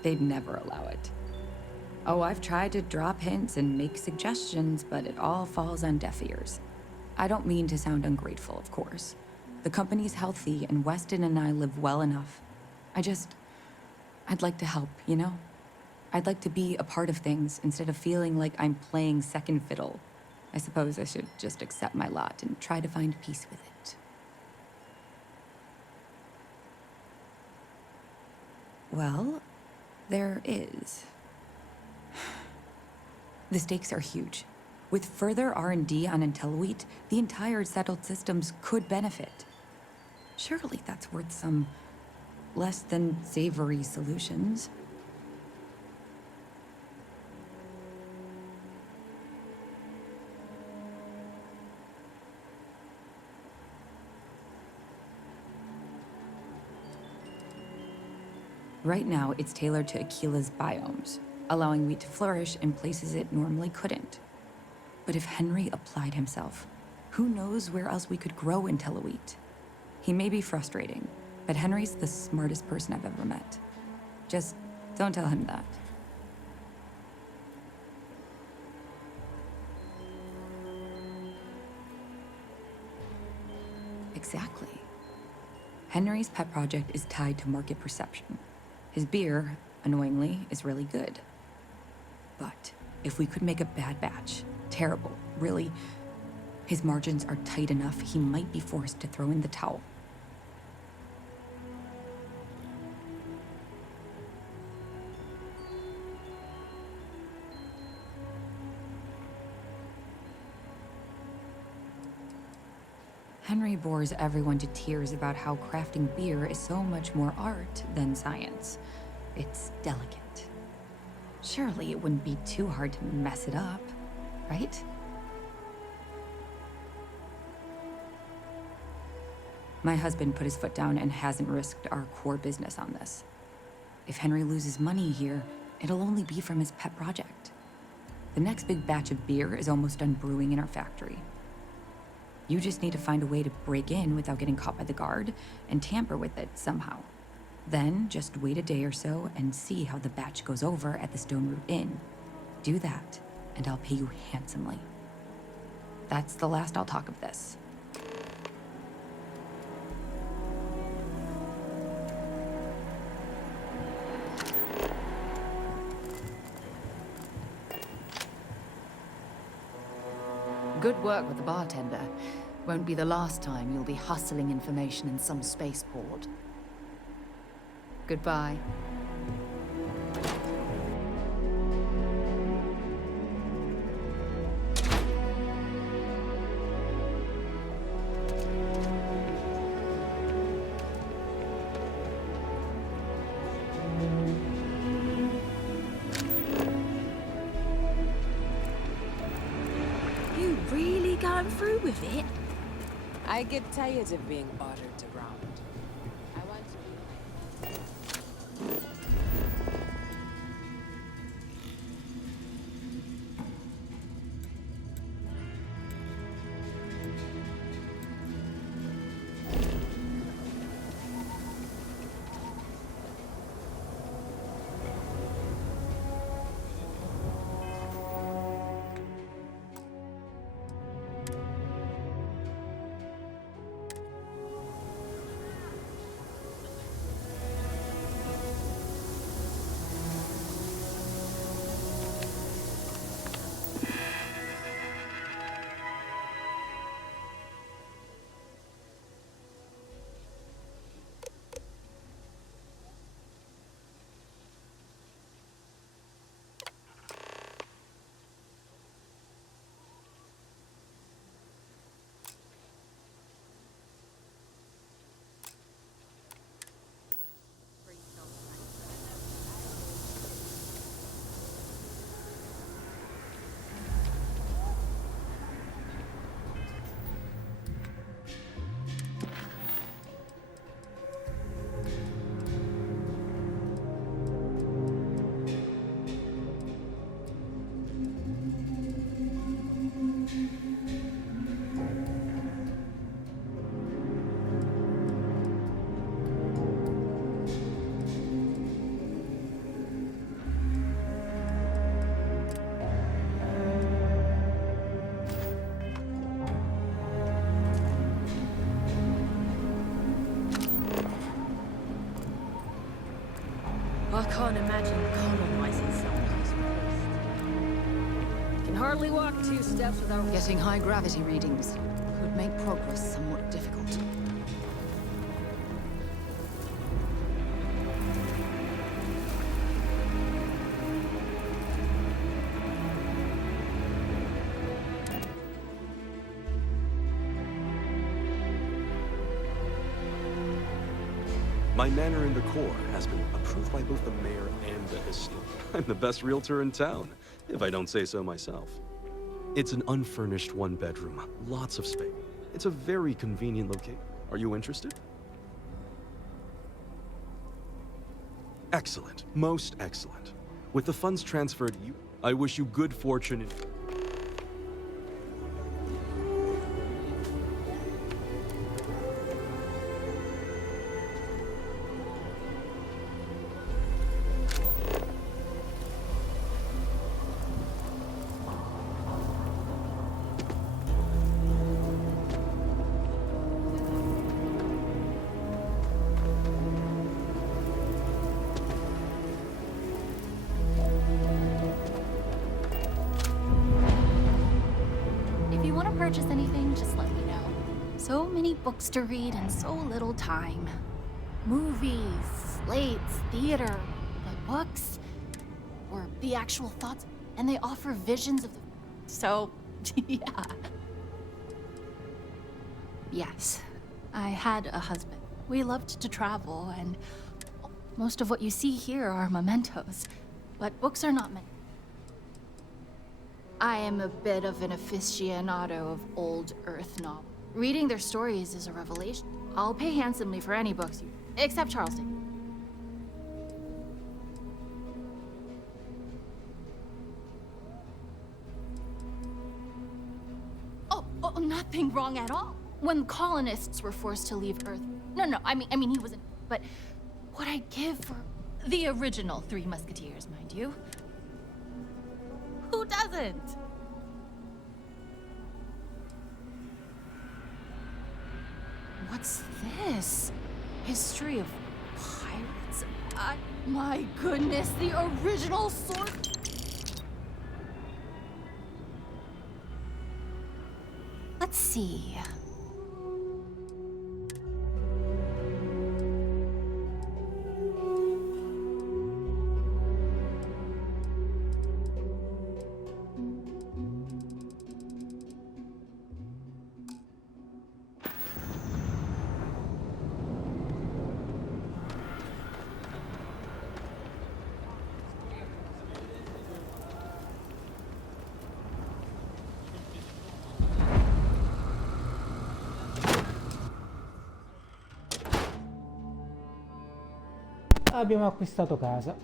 They'd never allow it. Oh, I've tried to drop hints and make suggestions, but it all falls on deaf ears. I don't mean to sound ungrateful, of course. The company's healthy, and Weston and I live well enough. I'd like to help, you know? I'd like to be a part of things instead of feeling like I'm playing second fiddle. I suppose I should just accept my lot and try to find peace with it. Well, there is. The stakes are huge. With further R&D on IntelliWheat, the entire settled systems could benefit. Surely that's worth some less than savory solutions. Right now, it's tailored to Aquila's biomes, allowing wheat to flourish in places it normally couldn't. But if Henry applied himself, who knows where else we could grow IntelliWheat? He may be frustrating, but Henry's the smartest person I've ever met. Just don't tell him that. Exactly. Henry's pet project is tied to market perception. His beer, annoyingly, is really good. But if we could make a bad batch, terrible, really, his margins are tight enough he might be forced to throw in the towel. Henry bores everyone to tears about how crafting beer is so much more art than science. It's delicate. Surely it wouldn't be too hard to mess it up, right? My husband put his foot down and hasn't risked our core business on this. If Henry loses money here, it'll only be from his pet project. The next big batch of beer is almost done brewing in our factory. You just need to find a way to break in without getting caught by the guard and tamper with it somehow. Then just wait a day or so and see how the batch goes over at the Stone Root Inn. Do that, and I'll pay you handsomely. That's the last I'll talk of this. Good work with the bartender. Won't be the last time you'll be hustling information in some spaceport. Goodbye. You really going through with it? I get tired of being ordered around. I want to be like... Can't imagine colonizing someplace waste. Can hardly walk 2 steps without Getting high gravity readings could make progress somewhat difficult. My manor in the core has been approved by both the mayor and the estate. I'm the best realtor in town, if I don't say so myself. It's an unfurnished 1-bedroom, lots of space. It's a very convenient location. Are you interested? Excellent, most excellent. With the funds transferred, I wish you good fortune in... If you want to purchase anything, just let me know. So many books to read and so little time. Movies, slates, theater, but books, or the actual thoughts, and they offer visions of the... So, yeah. Yes, I had a husband. We loved to travel, and most of what you see here are mementos. But books are not meant. I am a bit of an aficionado of old Earth novels. Reading their stories is a revelation. I'll pay handsomely for any books you... except Charles Dickens. Oh, nothing wrong at all. When colonists were forced to leave Earth... No, I mean, he wasn't... But what I'd give for the original Three Musketeers, mind you. Who doesn't? What's this? History of pirates? My goodness, the original source... Let's see. Abbiamo acquistato casa.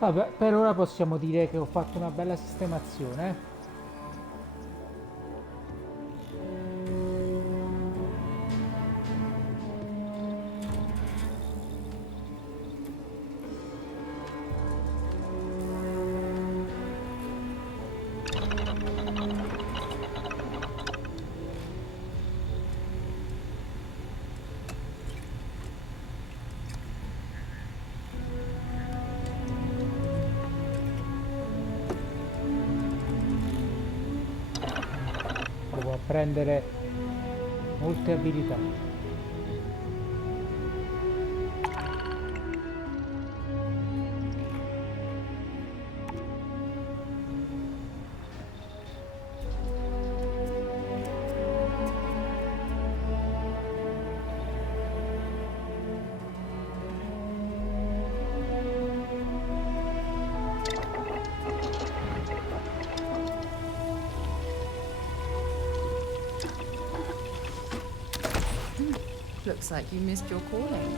Vabbè, per ora possiamo dire che ho fatto una bella sistemazione, eh. Devo apprendere molte abilità. Looks like you missed your calling.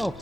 Oh.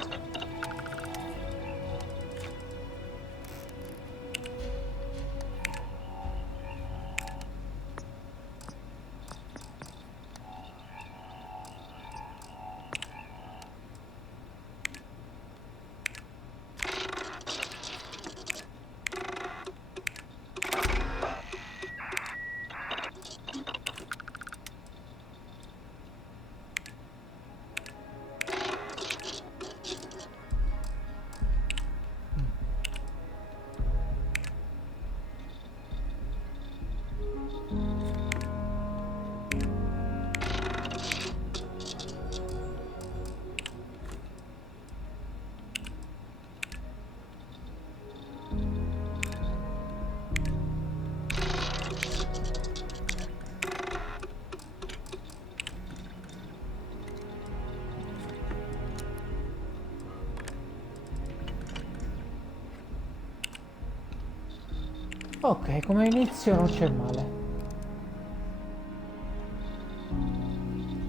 Ok, come inizio non c'è male.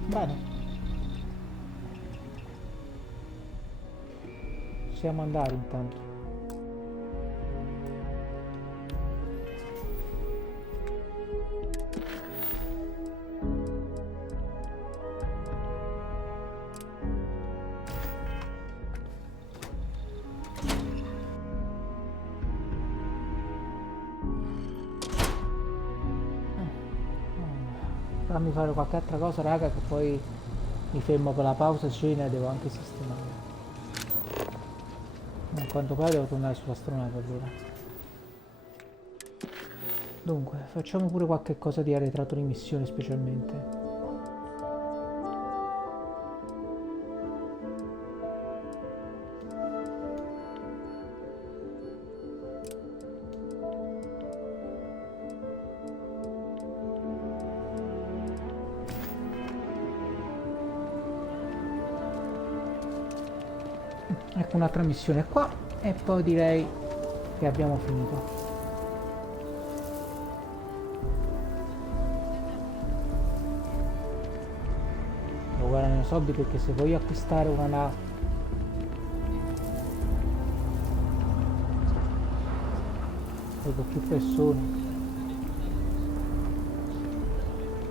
Bene. Possiamo andare intanto. Fammi fare qualche altra cosa, raga, che poi mi fermo per la pausa cena e devo anche sistemare. A quanto pare devo tornare sulla stronata allora. Dunque, facciamo pure qualche cosa di arretrato di missione specialmente. Ecco un'altra missione qua e poi direi che abbiamo finito. Devo guardare nei soldi perché se voglio acquistare una nave con più persone.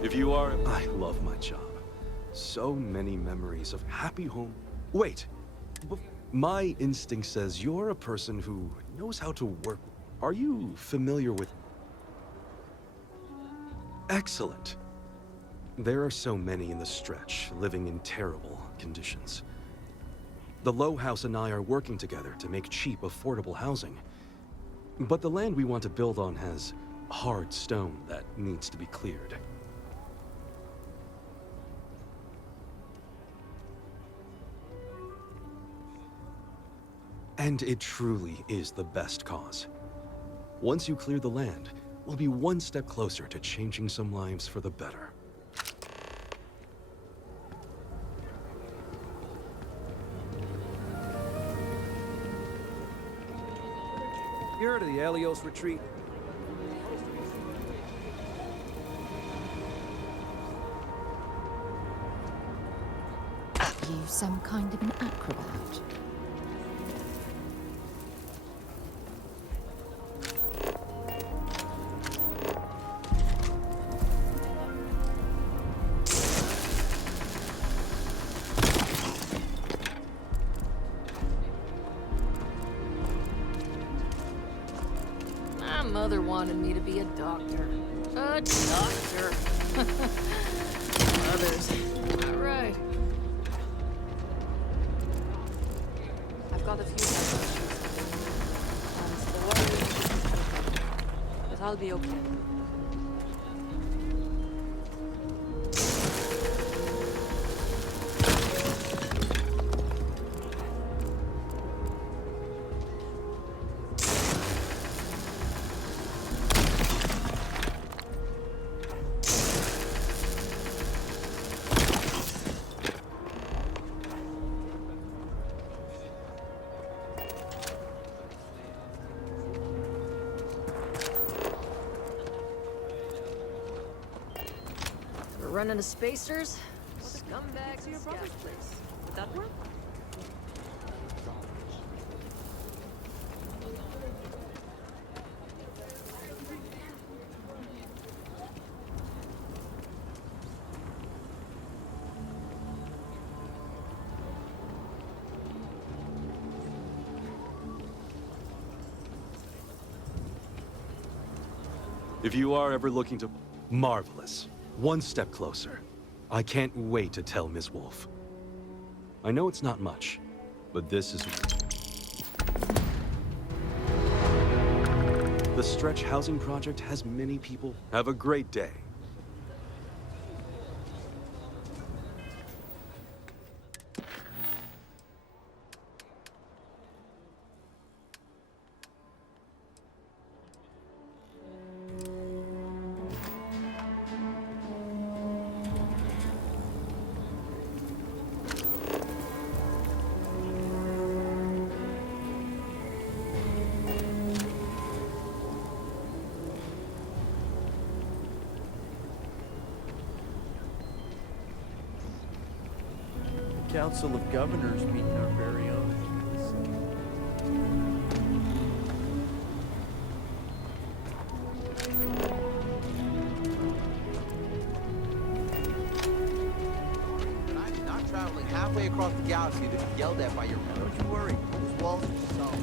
If you are... I love my job. So many memories of happy home... Wait! My instinct says you're a person who knows how to work. Are you familiar with... Excellent. There are so many in the stretch, living in terrible conditions. The Low House and I are working together to make cheap, affordable housing. But the land we want to build on has hard stone that needs to be cleared. And it truly is the best cause. Once you clear the land, we'll be one step closer to changing some lives for the better. You heard of the Helios retreat? You some kind of an acrobat? My mother wanted me to be a doctor. A doctor. Others. All right. I've got a few questions. The weather, but I'll be okay. We're running to spacers? Scumbags to your brother's place. Would that work? If you are ever looking to... Marvelous. One step closer. I can't wait to tell Ms. Wolf. I know it's not much, but this is... The Stretch Housing Project has many people. Have a great day. Council of Governors meeting our very own. But I'm not traveling halfway across the galaxy to be yelled at by your... Don't you worry, those walls are solid.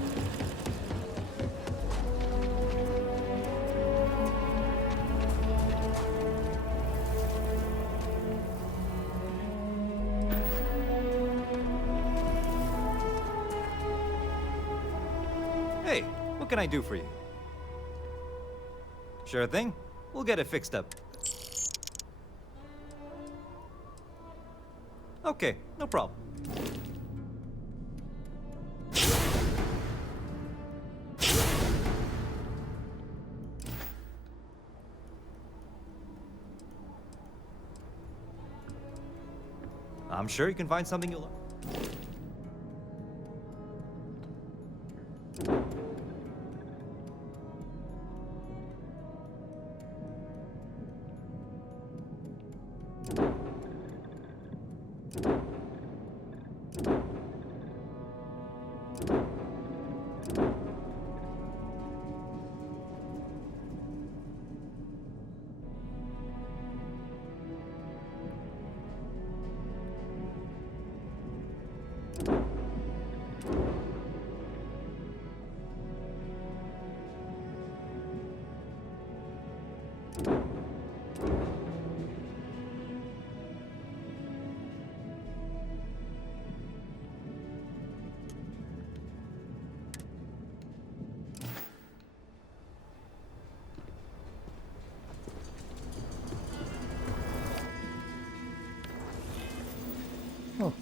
Hey, what can I do for you? Sure thing. We'll get it fixed up. Okay, no problem. I'm sure you can find something you'll like. Ok.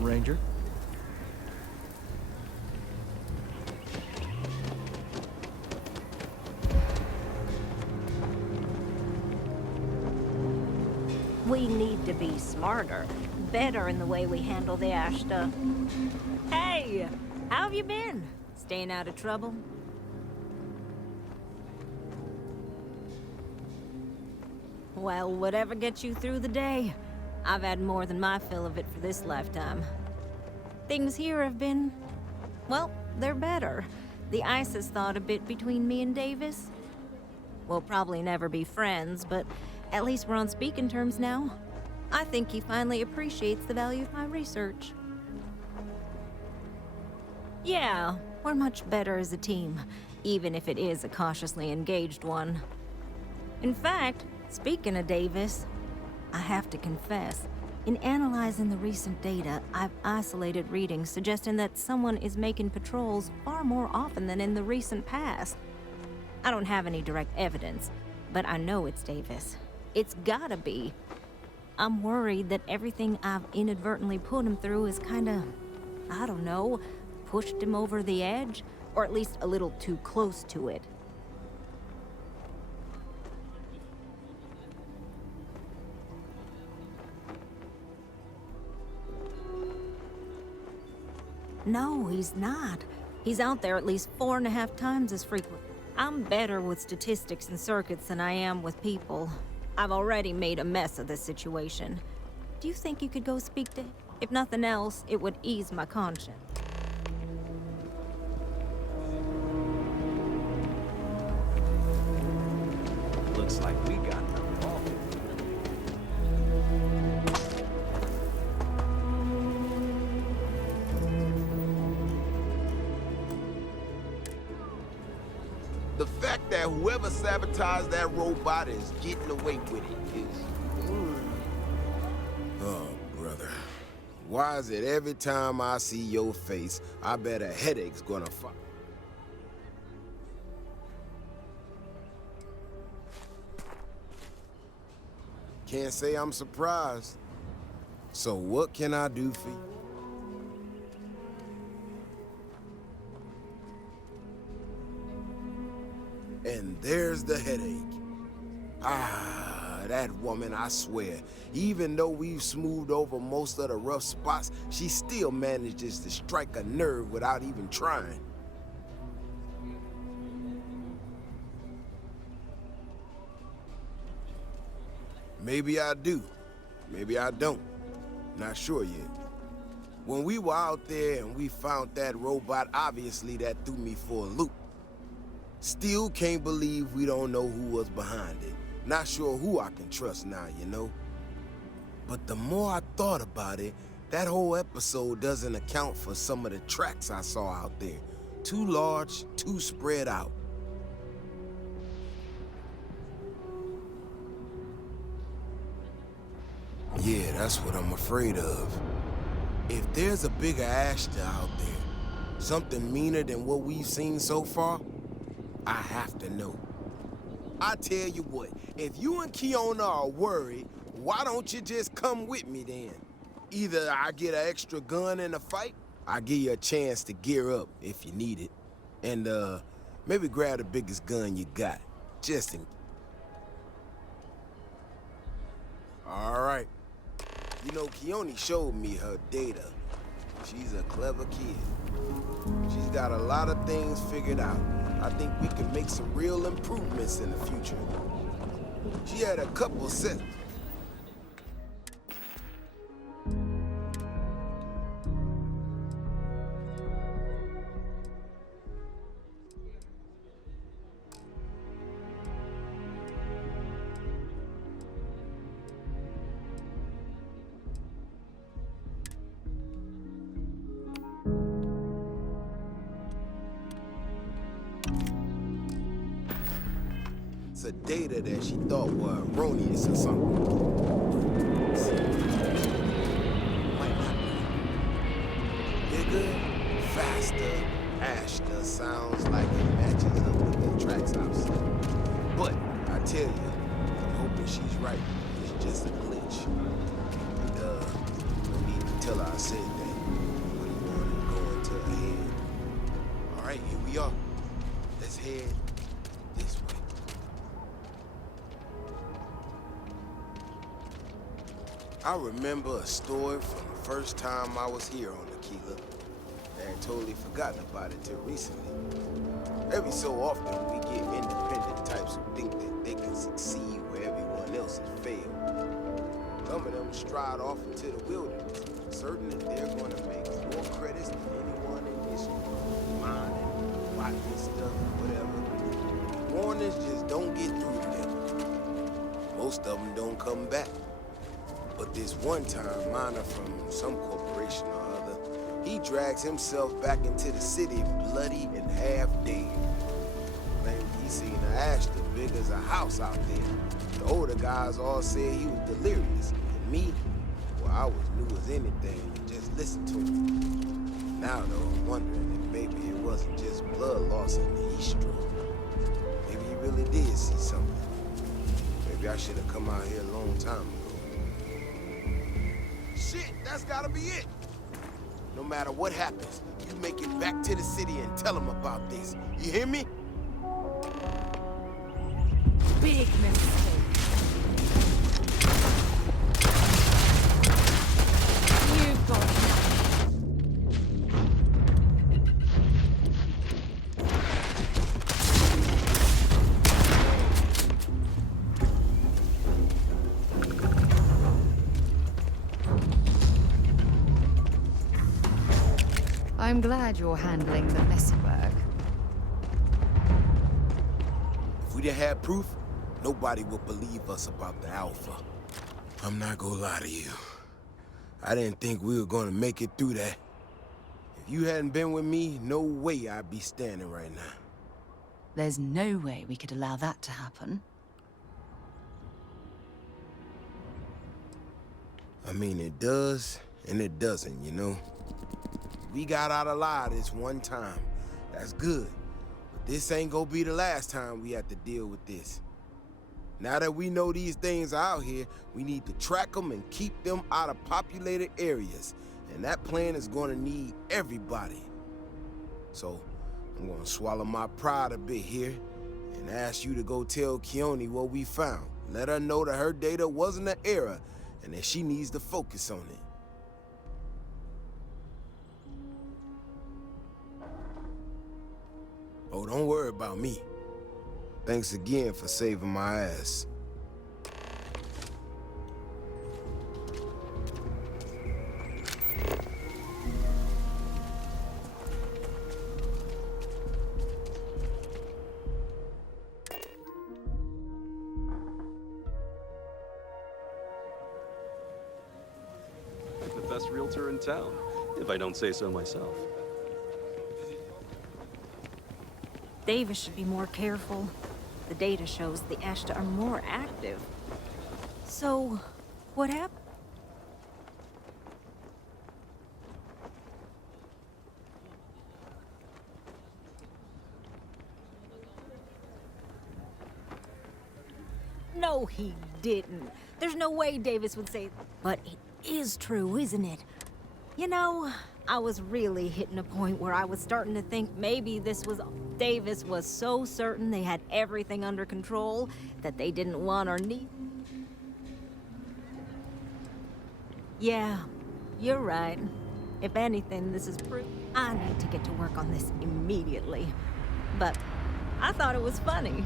Ranger? We need to be smarter, better in the way we handle the ash stuff. Hey, how have you been? Staying out of trouble? Well, whatever gets you through the day. I've had more than my fill of it for this lifetime. Things here have been, well, they're better. The ice has thawed a bit between me and Davis. We'll probably never be friends, but at least we're on speaking terms now. I think he finally appreciates the value of my research. Yeah, we're much better as a team, even if it is a cautiously engaged one. In fact, speaking of Davis, I have to confess, in analyzing the recent data, I've isolated readings suggesting that someone is making patrols far more often than in the recent past. I don't have any direct evidence, but I know it's Davis. It's gotta be. I'm worried that everything I've inadvertently put him through is kinda, I don't know, pushed him over the edge, or at least a little too close to it. No, he's not. He's out there at least 4.5 times as frequent. I'm better with statistics and circuits than I am with people. I've already made a mess of this situation. Do you think you could go speak to him? If nothing else, it would ease my conscience. Looks like we got nothing off. The fact that whoever sabotaged that robot is getting away with it is... Oh, brother. Why is it every time I see your face, I bet a headache's gonna fuck? Can't say I'm surprised. So what can I do for you? And there's the headache. Ah, that woman, I swear. Even though we've smoothed over most of the rough spots, she still manages to strike a nerve without even trying. Maybe I do. Maybe I don't. Not sure yet. When we were out there and we found that robot, obviously that threw me for a loop. Still can't believe we don't know who was behind it. Not sure who I can trust now, you know? But the more I thought about it, That whole episode doesn't account for some of the tracks I saw out there. Too large, too spread out. Yeah, that's what I'm afraid of. If there's a bigger Ashta out there, something meaner than what we've seen so far, I have to know. I tell you what, if you and Kiona are worried, why don't you just come with me then? Either I get an extra gun in a fight, I give you a chance to gear up if you need it. And, maybe grab the biggest gun you got, just in... All right. You know, Keone showed me her data. She's a clever kid. She's got a lot of things figured out. I think we can make some real improvements in the future. She had a couple sets. Data that she thought were erroneous or something. Might not be. Bigger, faster, Ashta sounds like it matches up with the tracks I've seen. But I tell you, I'm hoping she's right. It's just a glitch. And no need to tell her I said that. But he wanted to go into her head. All right, here we are. Let's head this way. I remember a story from the first time I was here on Aquila. I had totally forgotten about it till recently. Every so often, we get independent types who think that they can succeed where everyone else has failed. Some of them stride off into the wilderness, certain that they're going to make more credits than anyone in history. Mining, botany stuff, whatever. Warnings just don't get through to them. Most of them don't come back. But this one time, miner from some corporation or other, he drags himself back into the city bloody and half dead. Claimed he seen an Ashta big as a house out there. The older guys all said he was delirious. And me, well, I was new as anything and just listened to him. Now, though, I'm wondering if maybe it wasn't just blood loss in the heat stroke. Maybe he really did see something. Maybe I should have come out here a long time ago. Shit, that's gotta be it. No matter what happens, you make it back to the city and tell them about this. You hear me? Big mistake. You've got nothing. I'm glad you're handling the messy work. If we didn't have proof, nobody would believe us about the Alpha. I'm not gonna lie to you. I didn't think we were gonna make it through that. If you hadn't been with me, no way I'd be standing right now. There's no way we could allow that to happen. I mean, it does, and it doesn't, you know? We got out alive this one time. That's good. But this ain't gonna be the last time we have to deal with this. Now that we know these things are out here, we need to track them and keep them out of populated areas. And that plan is gonna need everybody. So, I'm gonna swallow my pride a bit here and ask you to go tell Keone what we found. Let her know that her data wasn't an error and that she needs to focus on it. Oh, don't worry about me. Thanks again for saving my ass. realtor in town, if I don't say so myself. Davis should be more careful. The data shows the Ashta are more active. So, what happened? No, he didn't. There's no way Davis would say... But it is true, isn't it? You know, I was really hitting a point where I was starting to think maybe this was... Davis was so certain they had everything under control that they didn't want or need... Yeah, you're right. If anything, this is proof. I need to get to work on this immediately. But I thought it was funny.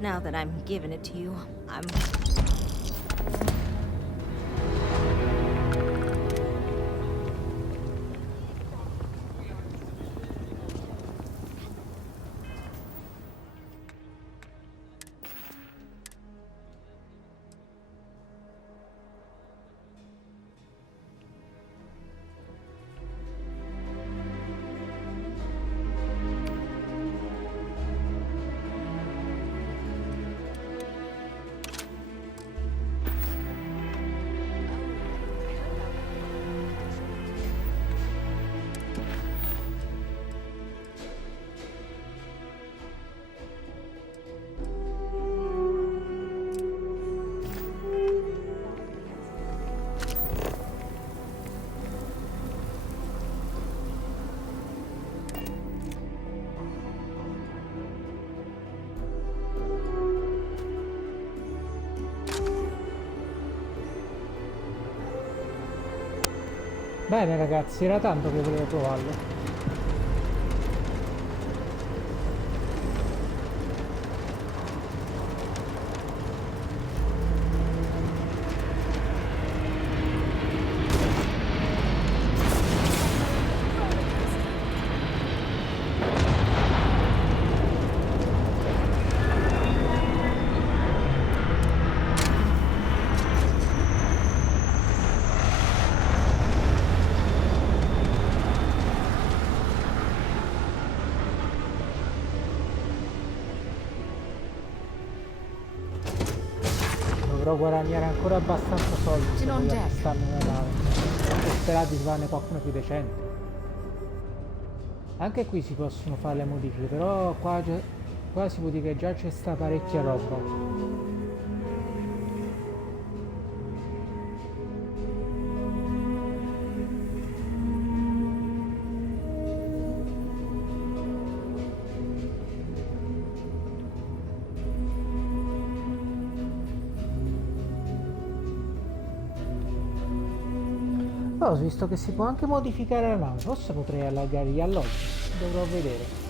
Now that I'm giving it to you, I'm... Bene ragazzi, era tanto che volevo provarlo. Dovrò guadagnare ancora abbastanza soldi se voglio acquistarmi una nave. Ho sperato di trovarne qualcuno più decente. Anche qui si possono fare le modifiche, però qua si può dire che già c'è sta parecchia roba. Ho visto che si può anche modificare la nave, forse potrei allargare gli alloggi, dovrò vedere.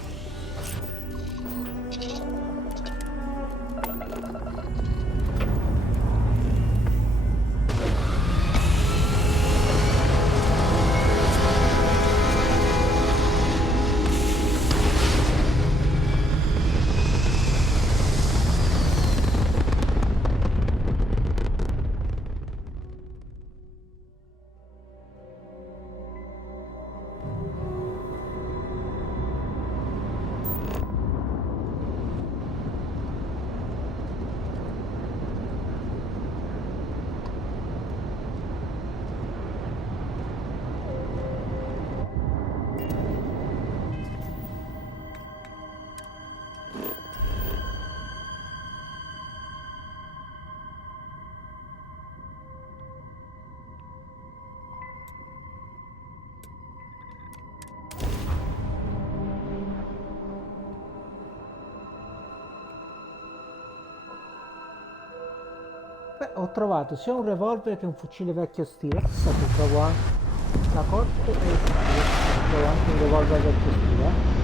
Beh, ho trovato sia un revolver che un fucile vecchio stile. Adesso trovo anche la corte e il fucile. Trovo anche un revolver vecchio stile.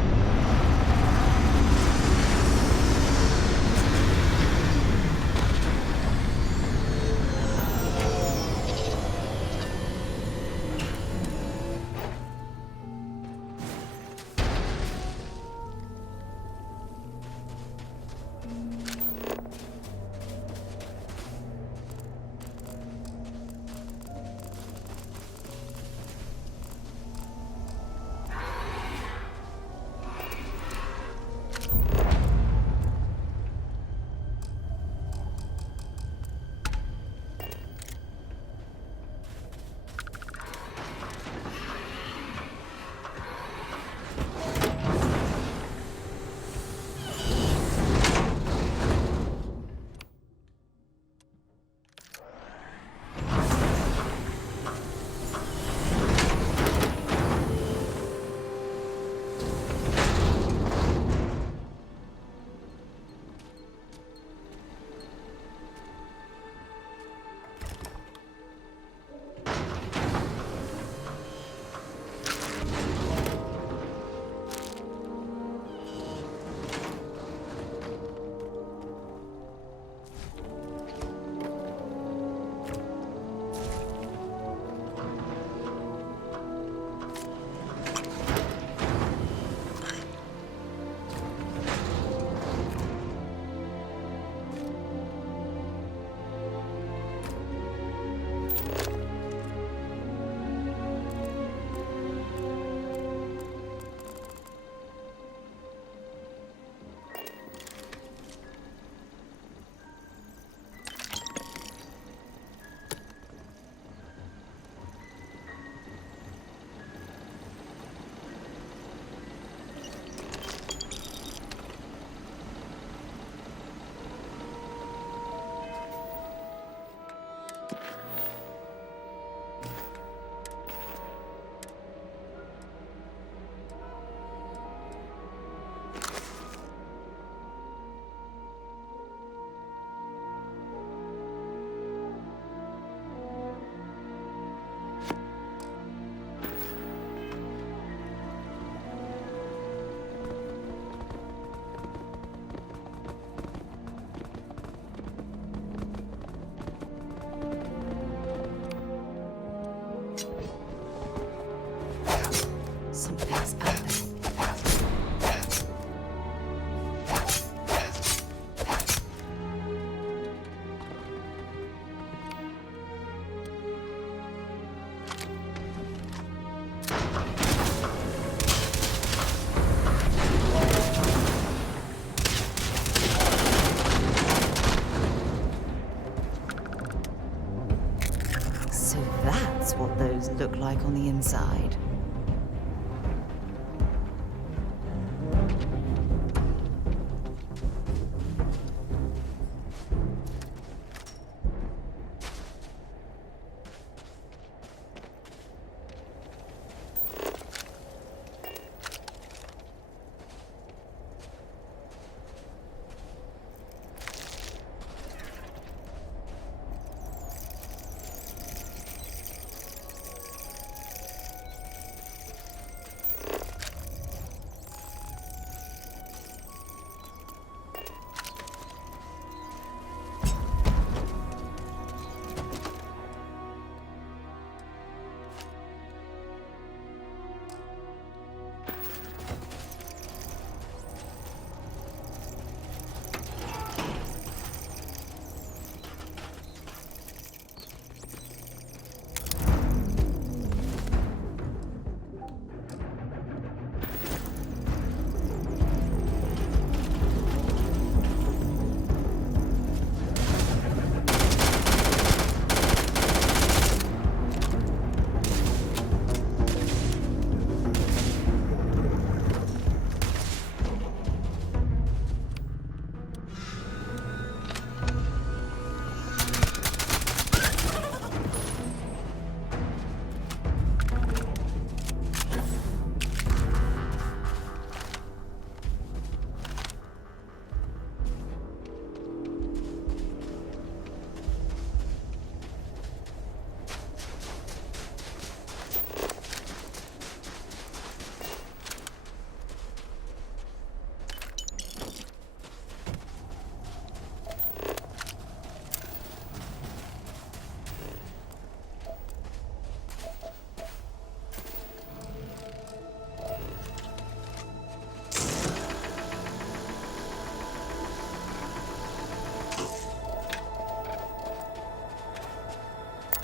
places look like on the inside.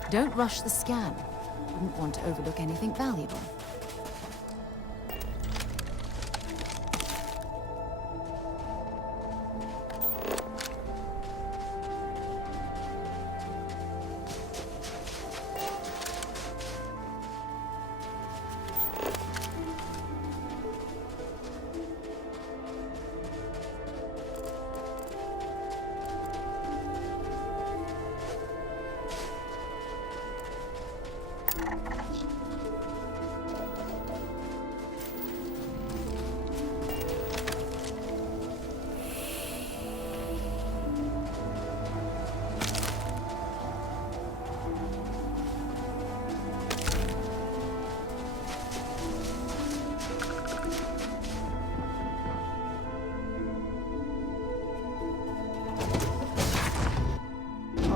Don't rush the scan. Wouldn't want to overlook anything valuable.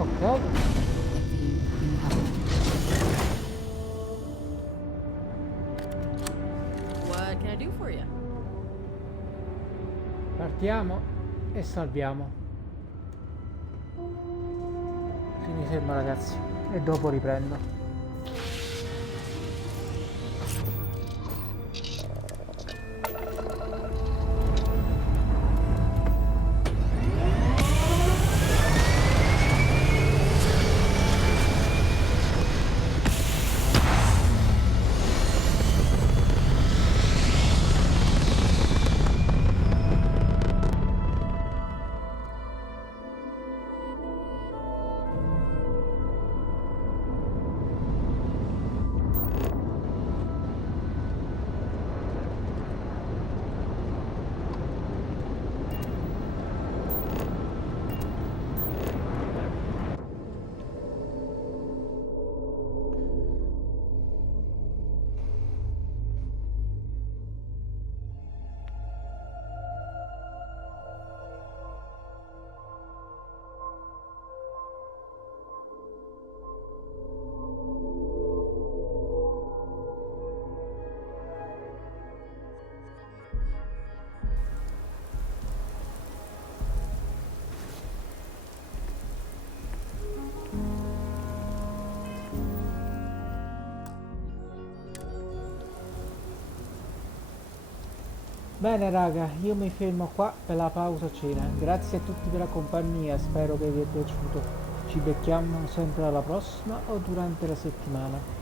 Ok. What can I do for you? Partiamo e salviamo. Sì, mi fermo ragazzi e dopo riprendo. Bene raga, io mi fermo qua per la pausa cena. Grazie a tutti per la compagnia, spero che vi sia piaciuto. Ci becchiamo sempre alla prossima o durante la settimana.